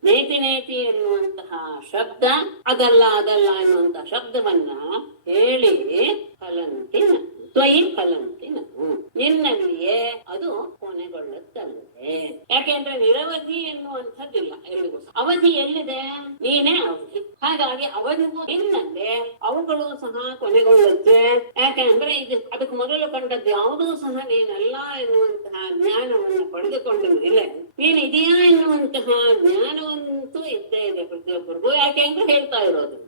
ನೇತಿ ಎನ್ನುವಂತಹ ಶಬ್ದ, ಅದಲ್ಲ ಎನ್ನುವಂತಹ ಶಬ್ದವನ್ನ ಹೇಳಿ ಫಲಂತಿನ ತ್ವಯಿ ಫಲಂತಿನ, ನಿನ್ನಲ್ಲಿಯೇ ಅದು ಕೊನೆಗೊಳ್ಳುತ್ತಲ್ಲದೆ. ಯಾಕೆಂದ್ರೆ ನಿರವಧಿ ಎನ್ನುವಂಥದ್ದಿಲ್ಲ ಎಲ್ಲಿಗೂ. ಅವಧಿ ಎಲ್ಲಿದೆ? ನೀನೇ ಅವಧಿ. ಹಾಗಾಗಿ ಅವಧಿಗೂ ನಿನ್ನಲ್ಲೇ ಅವುಗಳು ಸಹ ಕೊನೆಗೊಳ್ಳುತ್ತೆ. ಯಾಕೆಂದ್ರೆ ಅದಕ್ಕೆ ಮೊದಲು ಕಂಡದ್ದು ಯಾವುದೂ ಸಹ ನೀನಲ್ಲ ಎನ್ನುವಂತಹ ಜ್ಞಾನವನ್ನು ಪಡೆದುಕೊಂಡ ಮೇಲೆ ನೀನು ಇದೆಯಾ ಎನ್ನುವಂತಹ ಜ್ಞಾನವಂತೂ ಇದ್ದೇ ಇದೆ ಪ್ರತಿಯೊಬ್ಬರಿಗೂ. ಯಾಕೆಂದ್ರೆ ಹೇಳ್ತಾ ಇರುವಂತಹ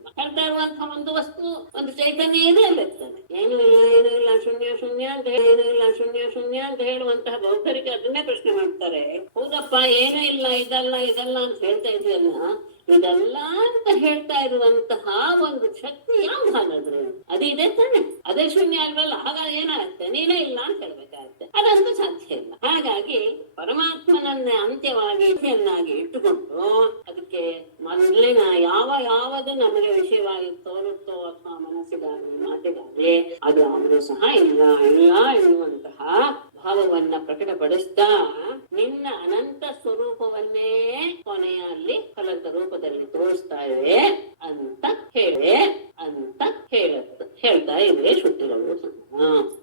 ಒಂದು ವಸ್ತು, ಒಂದು ಚೈತನ್ಯ ಇರಲಿರ್ತದೆ. ಏನೂ ಇಲ್ಲ ಶೂನ್ಯ ಅಂತ ಹೇಳುವಂತಹ ಬೌದ್ಧರಿಗೆ ಅದನ್ನೇ ಪ್ರಶ್ನೆ ಮಾಡ್ತಾರೆ. ಹೌದಪ್ಪ, ಏನೂ ಇಲ್ಲ, ಇದಲ್ಲ ಅಂತ ಹೇಳ್ತಾ ಇದೆಯಲ್ಲ, ಇದಲ್ಲ ಅಂತ ಹೇಳ್ತಾ ಇರುವಂತಹ ಒಂದು ಶಕ್ತಿ ಯಾವ್ದು? ಹಾಗಾದ್ರೆ ಅದಿದೆ ತಾನೆ, ಅದೇ ಶೂನ್ಯ ಅಲ್ವಲ್ಲ. ಹಾಗಾಗಿ ಏನಾಗುತ್ತೆ? ನೀನೇ ಇಲ್ಲ ಅಂತ ಹೇಳ್ಬೇಕಾಗತ್ತೆ. ಅದಂತೂ ಸಾಧ್ಯ ಇಲ್ಲ. ಹಾಗಾಗಿ ಪರಮಾತ್ಮನನ್ನೇ ಅಂತ್ಯವಾಗಿ ಇಚ್ಛೆಯನ್ನಾಗಿ ಇಟ್ಟುಕೊಂಡು ಅದಕ್ಕೆ ಮೊದಲಿನ ಯಾವುದು ನಮಗೆ ವಿಷಯವಾಗಿ ತೋರುತ್ತೋ ಅಥವಾ ಮನಸ್ಸಿಗಾಗಲಿ ಮಾತಿಗಾಗಲಿ ಅದು ಯಾವುದು ಸಹ ಇಲ್ಲ ಎನ್ನುವಂತಹ ಭಾವವನ್ನ ಪ್ರಕಟಪಡಿಸ್ತಾ ನಿನ್ನ ಅನಂತ ಸ್ವರೂಪವನ್ನೇ ಕೊನೆಯಲ್ಲಿ ಫಲದ ರೂಪದಲ್ಲಿ ತೋರಿಸ್ತಾ ಇವೆ ಅಂತ ಹೇಳ್ತಾ ಇವೆ ಶ್ರುತಿಗಳು.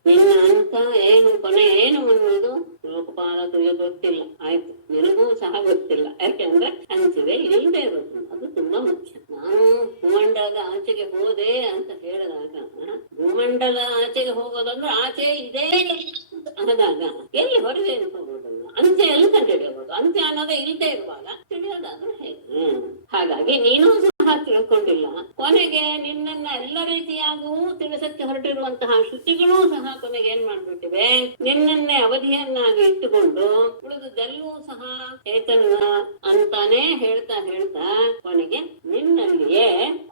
ನಿನ್ನ ಅಂತ ಏನು ಕೊನೆ ಏನು ಅನ್ನೋದು ಲೋಕಪಾಲಕರಿಗೆ ಗೊತ್ತಿಲ್ಲ, ಆಯ್ತು, ನಿನಗೂ ಸಹ ಗೊತ್ತಿಲ್ಲ. ಯಾಕೆಂದ್ರೆ ಅಂಚಿವೆ ಇಲ್ಲದೆ ಇರೋದು ಅದು ತುಂಬಾ ಮುಖ್ಯ. ನಾನು ಭೂಮಂಡಲದ ಆಚೆಗೆ ಹೋದೆ ಅಂತ ಹೇಳಿದಾಗ, ಭೂಮಂಡಲ ಆಚೆಗೆ ಹೋಗೋದಂದ್ರೆ ಆಚೆ ಇದೆ ಅನ್ನದಾಗ ಎಲ್ಲಿ ಹೊರಗೆ ಹೋಗೋದಲ್ಲ, ಅಂತ್ಯ ಎಲ್ಲಿ ಕಂಡುಹಿಡಿಯಬಹುದು? ಅಂತ್ಯ ಅನ್ನೋದೇ ಇಲ್ಲದೆ ಇರುವಾಗ ತಿಳಿಯೋದಾದ್ರೆ ಹೇಗೆ? ಹಾಗಾಗಿ ನೀನು ಸಹ ತಿಳ್ಕೊಂಡಿಲ್ಲ. ಕೊನೆಗೆ ನಿನ್ನನ್ನ ಎಲ್ಲ ರೀತಿಯಾಗೂ ತಿಳಿಸಕ್ಕೆ ಹೊರಟಿರುವಂತಹ ಶ್ರುತಿಗಳೂ ಸಹ ಕೊನೆಗೆ ಏನ್ ಮಾಡ್ಬಿಟ್ಟಿವೆ, ನಿನ್ನನ್ನೇ ಅವಧಿಯನ್ನಾಗಿ ಇಟ್ಟುಕೊಂಡು ಉಳಿದುದೆಲ್ಲವೂ ಸಹ ಚೇತನ ಅಂತಾನೆ ಹೇಳ್ತಾ ಕೊನೆಗೆ ನಿನ್ನಲ್ಲಿಯೇ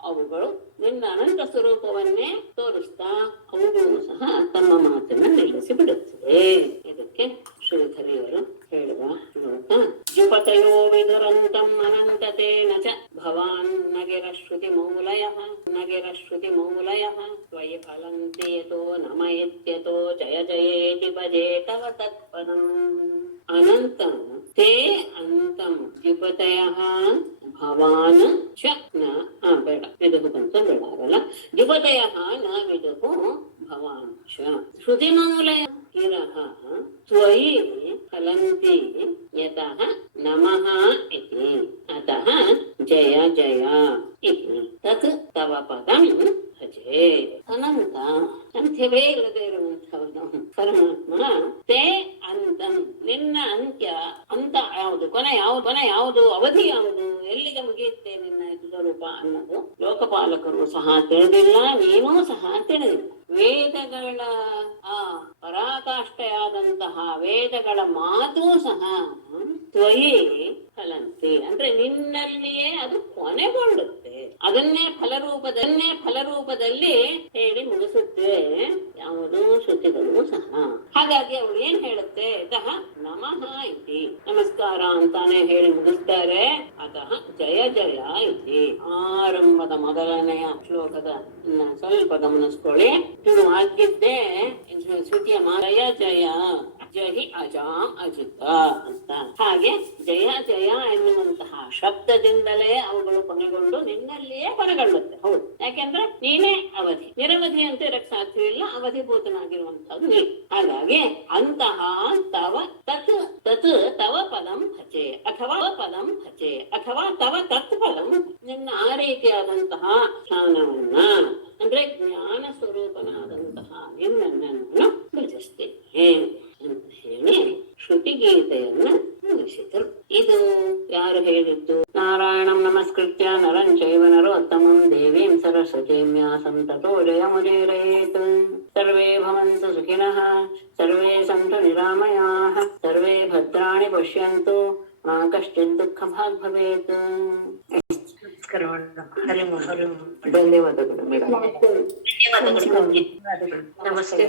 ಅವುಗಳು ನಿನ್ನ ಅನಂತ ಸ್ವರೂಪವನ್ನೇ ತೋರಿಸ್ತಾ ಅವುಗಳು ಸಹ ತಮ್ಮ ಮಾತನ್ನ ನಿಲ್ಲಿಸಿ ಬಿಡುತ್ತದೆ. ಇದಕ್ಕೆ ಶ್ರೀಧರಿಯವರು ಹೇಳುವ ಶ್ಲೋಕ: ಜುಪತಯೋ ವಿದುರಂತಂ ಅನಂತತೇನ ಚ ಭವಾನ್ ನಗಿರ ಶ್ರುತಿ ಮೌಲಯಃ ತ್ವಯಿ ಫಲಂತಿ ಯತೋ ನಮಯತ್ಯತೋ ಜಯ ಜಯೇತಿ ಭಜೆ ತವ ತತ್ಪದಂ. ಅನಂತಂ ತೇ ಅಂತಂ ದ್ಯುಪತಯಃ ಭವಾನ್ ಚ ನ ಬೇಡ, ವಿದುಹು ಬಂತು, ಬೇಡ ಆಗಲ್ಲ. ದ್ಯುಪತಯಃ ನ ವಿದುಹು ಭವಾನ್ ಚ ಶ್ರುತಿಮೌಲಯ ಗಿರಃ ತ್ವಯಿ ಫಲಂತಿ ಯತಃ ನಮಃ ಇತಿ ಅತಃ ಜಯ ಜಯ ಇತಿ ತತ್ ತವ ಪದಂ ಭಜೆ. ಅನಂತ ಅಂತ್ಯವೇ ಇಲ್ಲದೆ ಇರುವಂತಹವನು ಪರಮಾತ್ಮ. ತೇ ಅಂತಂ ನಿನ್ನ ಅಂತ್ಯ, ಅಂತ ಯಾವುದು, ಕೊನೆ ಯಾವುದು, ಅವಧಿ ಯಾವುದು, ಎಲ್ಲಿಗೆ ಮುಗಿಯುತ್ತೆ ನಿನ್ನ ಸ್ವರೂಪ ಅನ್ನೋದು ಲೋಕಪಾಲಕರು ಸಹ ತಿಳಿದಿಲ್ಲ, ನೀನೂ ಸಹ ತಿಳಿದಿಲ್ಲ. ವೇದಗಳ ಪರಾಕಾಷ್ಠೆಯಾದಂತಹ ವೇದಗಳ ಮಾತೂ ಸಹ ತ್ವಯಿ ಫಲಂತಿ ಅಂದ್ರೆ ನಿನ್ನಲ್ಲಿಯೇ ಅದು ಕೊನೆಗೊಳ್ಳುತ್ತೆ. ಅದನ್ನೇ ಫಲರೂಪದಲ್ಲಿ ಹೇಳಿ ಮುಗಿಸುತ್ತೆ ಯಾವುದೋ ಶ್ರುತಿಗಳು ಸಹ. ಹಾಗಾಗಿ ಅವಳು ಏನ್ ಹೇಳುತ್ತೆ, ಅತಃ ನಮಃ ಇತಿ ನಮಸ್ಕಾರ ಅಂತಾನೆ ಹೇಳಿ ಮುಗಿಸ್ತಾರೆ. ಅತಃ ಜಯ ಜಯ ಇತಿ ಆರಂಭದ ಮೊದಲನೆಯ ಶ್ಲೋಕದ ಸ್ವಲ್ಪ ಗಮನಿಸ್ಕೊಳ್ಳಿ. ಇದು ಆಗಿದ್ದೇ ಶ್ರುತಿಯ ಜಯ ಜಯ ಜಹಿ ಅಜಾಂ ಅಜಿತ ಅಂತ. ಹಾಗೆ ಜಯ ಜಯ ಎನ್ನುವಂತಹ ಶಬ್ದದಿಂದಲೇ ಅವುಗಳು ಕೊನೆಗೊಂಡು ನಿನ್ನಲ್ಲಿಯೇ ಕೊನೆಗೊಳ್ಳುತ್ತೆ. ಹೌದು, ಯಾಕೆಂದ್ರೆ ನೀನೇ ಅವಧಿ, ನಿರವಧಿ ಅಂತ ಇರಕ್ ಸಾಧ್ಯವಿಲ್ಲ, ಅವಧಿಭೂತನಾಗಿರುವಂತಹದ್ದು ನೀ. ಹಾಗಾಗಿ ಅಂತಹ ತವ ತತ್ ತವ ಪದಂ ಭಜೆ ಅಥವಾ ತವ ತತ್ ಪದಂ, ನಿನ್ನ ಆ ರೀತಿಯಾದಂತಹ ಸ್ಥಾನವನ್ನ ಅಂದ್ರೆ ಜ್ಞಾನ ಸ್ವರೂಪನಾದಂತಹ ನಿನ್ನನ್ನು ಭಜಿಸ್ತೇನೆ ಅಂತ ಹೇಳಿ ಶ್ರುತಿಗೀತೆಯನ್ನ ಮುಗಿಸಿದರು. ಇದು ಯಾರು ಹೇಳಿದ್ದು? ನಾರಾಯಣಂ ನಮಸ್ಕೃತ್ಯ ನರಂ ಚೈವ ನರೋತ್ತಮಂ ದೇವೀಂ ಸರಸ್ವತೀಂ ವ್ಯಾಸಂ ತತೋ ಜಯಮುದೀರಯೇತ್. ಸರ್ವೇ ಭವಂತು ಸುಖಿನಃ, ಸರ್ವೇ ಸಂತು ನಿರಾಮಯಾಃ, ಸರ್ವೇ ಭದ್ರಾಣಿ ಪಶ್ಯಂತು, ಮಾ ಕಶ್ಚಿತ್ ದುಃಖಭಾಗ್ ಭವೇತ್. ಧನ್ಯವಾದಗಳು ಮೇಡಮ್. ನಮಸ್ತೆ.